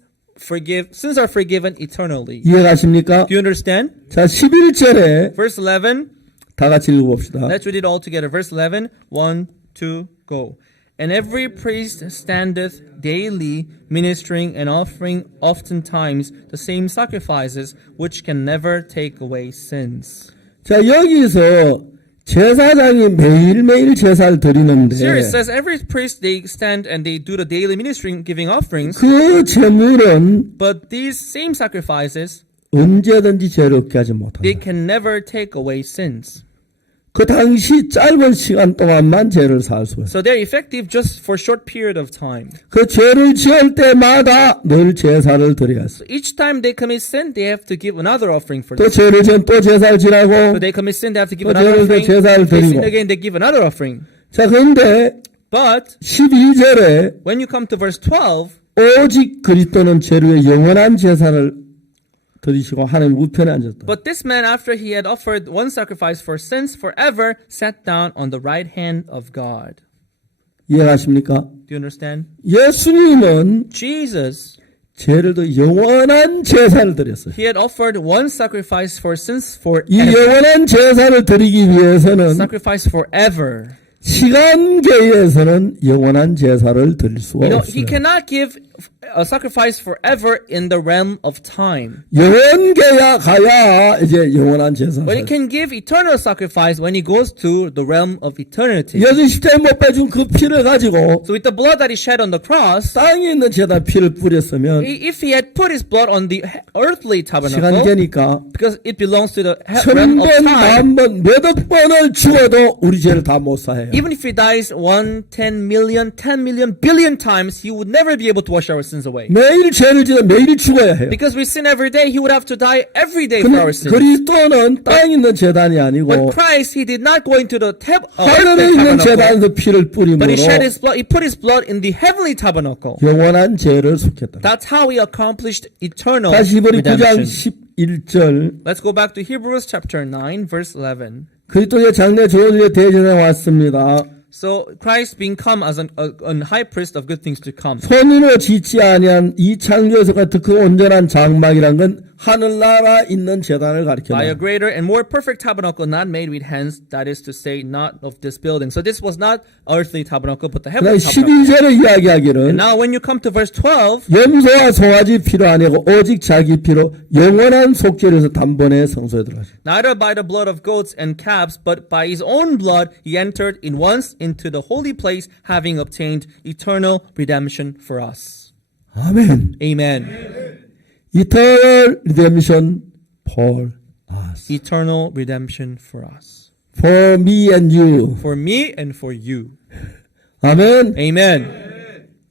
are forgiven eternally. 이해가십니까? Do you understand? 자, 11절에 Verse 11, 다 같이 읽어봅시다. let's read it all together. Verse 11, 1, 2, go. And every priest standeth daily ministering and offering oftentimes the same sacrifices which can never take away sins. 자, 여기서 제사장이 매일매일 제사를 드리는데 Here it says every priest they stand and they do the daily ministering, giving offerings, 그 제물은 but these same sacrifices 언제든지 죄를 없게 하지 못한다. they can never take away sins. 그 당시 짧은 시간 동안만 죄를 사할 수 있어요. So they're effective just for a short period of time. 그 죄를 지을 때마다 늘 제사를 드려야 했어요. So each time they commit sin, they have to give another offering for 또 this. 죄를 지은 또 제사를 지라고. So they commit sin, they have to give 또 another 죄를 offering. 제사를 They sin 드리고. again, they give another offering. 자, 그런데 But 12절에 when you come to verse 12, 오직 그리스도는 죄류의 영원한 제사를 들이시고 하나님 우편에 앉았다. But this man, after he had offered one sacrifice for sins forever, sat down on the right hand of God. 이해하십니까? Do you understand? 예수님은 Jesus, 죄를 더 영원한 제사를 드렸어요. he had offered one sacrifice for sins 이 forever. 영원한 제사를 드리기 위해서는 Sacrifice forever. 시간계에서는 영원한 제사를 드릴 수가 He 없어요. cannot give a sacrifice forever in the realm of time. 영원계야 가야 이제 영원한 제사. But he can give eternal sacrifice when he goes to the realm of eternity. 예수 십자가에 못 박힌 그 피를 가지고 So with the blood that he shed on the cross, 땅에 있는 제단 피를 뿌렸으면 if he had put his blood on the earthly tabernacle, 시간계니까 because it belongs to the realm of 천번 time, 만번 몇억 번을 죽어도 우리 죄를 다 못 사해요. even if he dies 1, 10 million, 10 million, billion times, he would never be able to wash our sins away. 매일 죄를 지어 매일 죽어야 해요. Because we sin every day, he would have to die every day for our sins. 그리스도는 땅에 있는 제단이 아니고 But Christ, he did not go into the 하늘에 있는 tabernacle, 제단에서 피를 뿌림으로 but he shed his blood. He put his blood in the heavenly tabernacle. 영원한 죄를 속했다. That's how he accomplished eternal 다시 우리 9장 redemption. 11절 Let's go back to Hebrews chapter 9, verse 11. 그리스도의 장래 조언의 대전에 왔습니다. So Christ being come as an high priest of good things to come. 손으로 짓지 아니한 이 창조에서 같은 그 온전한 장막이란 건 하늘나라 있는 제단을 By a 가리켜요. greater and more perfect tabernacle not made with hands, that is to say, not of this building. So this was not earthly tabernacle, but the 그다음 heavenly tabernacle. 12절에 이야기하기를 Now when you come to verse 12, 염소와 송아지 피로 아니고 오직 자기 피로 영원한 속죄에서 단번에 성소에 들어가죠. neither by the blood of goats and calves, but by his own blood he entered in once into the holy place, having obtained eternal redemption for us. 아멘. Amen. Eternal redemption for us. Eternal redemption for us. For me and you. For me and for you. 아멘. Amen.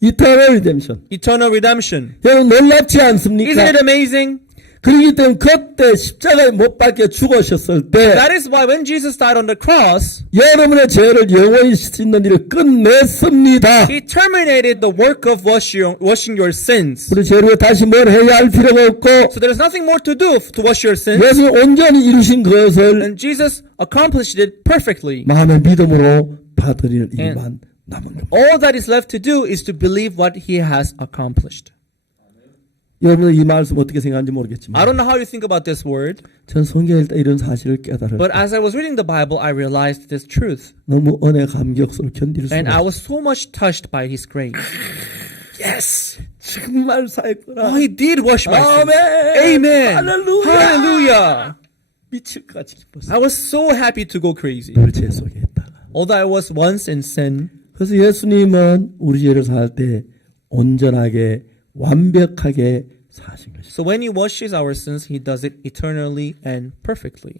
Eternal redemption. Eternal redemption. 여러분 놀랍지 Isn't 않습니까? it amazing? 그렇기 때문에 그때 십자가에 못 박혀 죽으셨을 때 That is why when Jesus died on the cross, 여러분의 죄를 영원히 씻는 일을 끝냈습니다. he terminated the work of washing your sins. 우리 죄를 다시 뭘 해야 할 필요가 없고 So there is nothing more to do to wash your sins. 예수님 온전히 이루신 것을 And Jesus accomplished it perfectly. 마음의 믿음으로 받으리는 일만 남은 겁니다. All that is left to do is to believe what he has accomplished. 여러분은 이 말씀 어떻게 생각하는지 I 모르겠지만 don't know how you think about this word, 전 성경에 일단 이런 사실을 깨달을 but as I was reading the Bible, I realized this truth. 너무 은혜 감격스러워 견딜 수가 And I 없어요. was so much touched by his grace. Yes! 정말 사했구나. Oh, he did wash my sins. 아멘! Amen. 할렐루야! Hallelujah. 미칠 것 같이 기뻤어요. I was so happy to go crazy. 늘 죄 속에 있다가. Although I was once in sin, 그래서 예수님은 우리 죄를 살 때 온전하게 완벽하게 사신 것입니다. so when he washes our sins, he does it eternally and perfectly.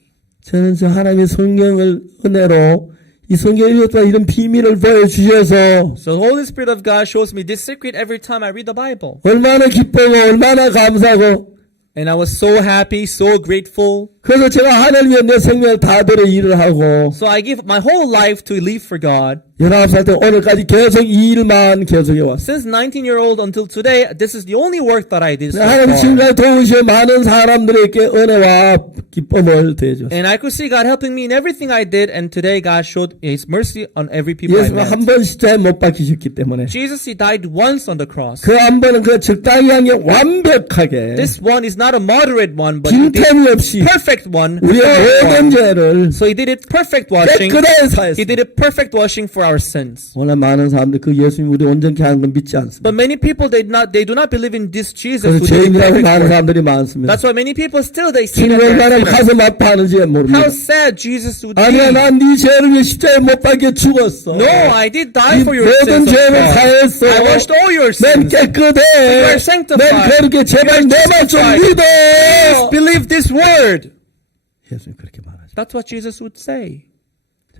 저는 저 하나님의 성령을 은혜로 이 성경에 이런 비밀을 보여주셔서 So the Holy Spirit of God shows me this secret every time I read the Bible. 얼마나 기쁘고 얼마나 감사하고 And I was so happy, so grateful. 그래서 제가 하나님 위해 내 생명을 다 들여 일을 하고 So I give my whole life to live for God. 19살 때 오늘까지 계속 이 일만 계속해 왔어요. Since 19-year-old until today, this is the only work that I did so 하나님 far. 지금까지 도우시어 많은 사람들에게 은혜와 기쁨을 대해줬어요. And I could see God helping me in everything I did, and today God showed His mercy on every people I 예수가 한 met. 번 십자가에 못 박히셨기 때문에 Jesus, He died once on the cross. 그 한 번은 그 적당히 한 게 완벽하게 This one is not a moderate one, but He did 빈틈이 없이 perfect one. 우리의 모든 죄를 So He did it perfect washing. 깨끗하게 He 사했어요. did it perfect washing for our sins. 오늘 많은 사람들 그 예수님 우리 온전케 하는 건 믿지 않습니다. But many people they do not believe in this Jesus 그래서 who did the 죄인이라고 perfect 많은 work. 사람들이 많습니다. That's why many people still they see 주님 that they're 얼마나 sinners. 가슴 아파하는지 모릅니다. How sad Jesus would 아니야 be. 난 네 죄를 위해 십자가에 못 박혀 죽었어. No, I did die 이 for your 모든 sins. on the 죄를 cross. 사했어. I washed all your 난 sins. 깨끗해. are sanctified. 난 그렇게 제발 내 말 좀 justified. 믿어. Please believe this word. 예수님 그렇게 말하죠. That's what Jesus would say.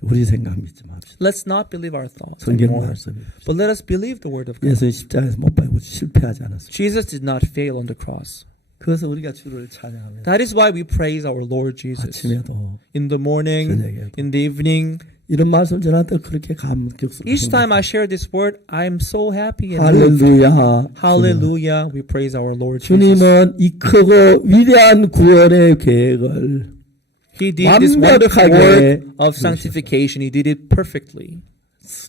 우리 생각 믿지 맙시다. Let's not believe our thoughts 성경 anymore, 말씀입니다. but let us believe the word of God. 예수님 십자가에서 못 박히고 실패하지 않았습니다. Jesus did not fail on the cross. 그래서 우리가 주를 찬양합니다. That is why we praise our Lord Jesus. 아침에도 In the morning, 저녁에도. in the evening, 이런 말씀을 전할 때 그렇게 감격스럽습니다. Each time I share this word, I'm so happy and moved. 할렐루야. Hallelujah. We praise our Lord Jesus. 주님은 이 크고 위대한 구원의 계획을 He did this wonderful 완벽하게 work of sanctification. He did it perfectly.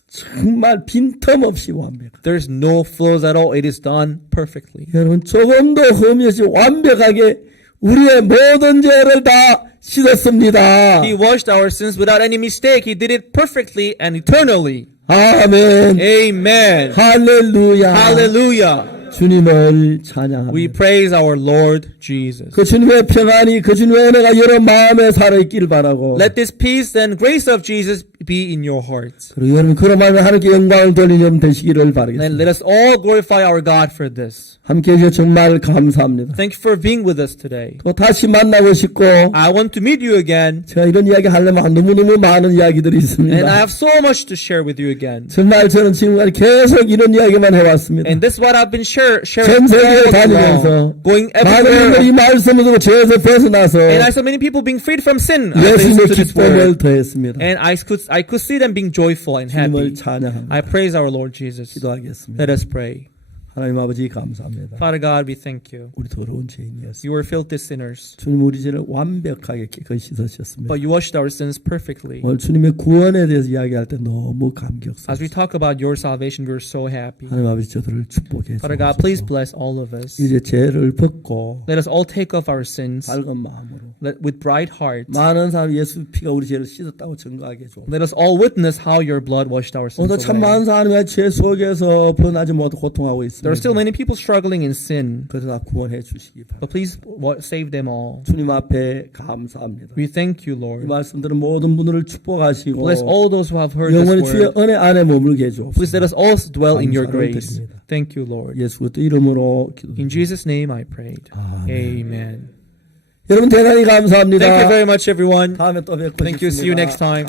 정말 빈틈없이 완벽. There's no flaws at all. It is done perfectly. 여러분 조금도 흠이 없이 완벽하게 우리의 모든 죄를 다 씻었습니다. He washed our sins without any mistake. He did it perfectly and eternally. 아멘. Amen. 할렐루야. Hallelujah. 주님을 We 찬양합니다. praise our Lord Jesus. 그 주님의 평안이 그 주님의 은혜가 여러분 마음에 살아있길 바라고 Let this peace and grace of Jesus be in your hearts. 그리고 여러분 그런 마음에 하나님께 영광을 돌리는 되시기를 And 바라겠습니다. let us all glorify our God for this. 함께해 주셔서 정말 감사합니다. Thank you for being with us today. 또 다시 만나고 싶고 I want to meet you again. 제가 이런 이야기 하려면 너무너무 많은 이야기들이 And I 있습니다. have so much to share with you again. 정말 저는 지금까지 계속 이런 이야기만 해왔습니다. And this is what I've been sharing 전 세계에 all 다니면서 along, going 많은 분들이 이 everywhere. 말씀을 듣고 죄에서 벗어나서 And I saw many people being freed from sin. I 예수님의 listened to this 기쁨을 word. 더했습니다. And I could see them being joyful and 주님을 happy. 찬양합니다. I praise our Lord Jesus. 기도하겠습니다. Let us pray. 하나님 아버지 감사합니다. Father God, we thank you. 우리 더러운 죄인이었습니다. You were filthy sinners, 주님 우리 죄를 완벽하게 깨끗이 씻으셨습니다. but you washed our sins perfectly. 오늘 주님의 구원에 대해서 이야기할 때 너무 As we 감격스럽습니다. talk about your salvation, we're so happy. 하나님 아버지 저들을 축복해 Father God, please 주옵소서. bless all of us. 이제 죄를 벗고 Let us all take off our sins 밝은 마음으로 with bright hearts. 많은 사람이 예수 피가 우리 죄를 씻었다고 증거하게 해주옵소서. Let us all witness how your blood washed our sins 오늘 참 많은 away. 사람이 죄 속에서 벗어나지 못하고 고통하고 There are still 있습니다. many people struggling in sin, 그러나 구원해 주시기 바랍니다. but please save them all. 주님 앞에 감사합니다. We thank you, 이 Lord. 말씀들은 모든 분들을 축복하시고 Bless all those who have heard this 영원히 주의 word. 은혜 안에 머물게 Please 해주옵소서. let us all dwell in your 감사를 grace. 드립니다. Thank you, Lord. 예수 그리스도 이름으로 In 기도드립니다. Jesus' name I prayed. 아멘. Amen. 여러분 대단히 감사합니다. Thank you very much, everyone. 다음에 또 뵙고 Thank you. See you 싶습니다. next time.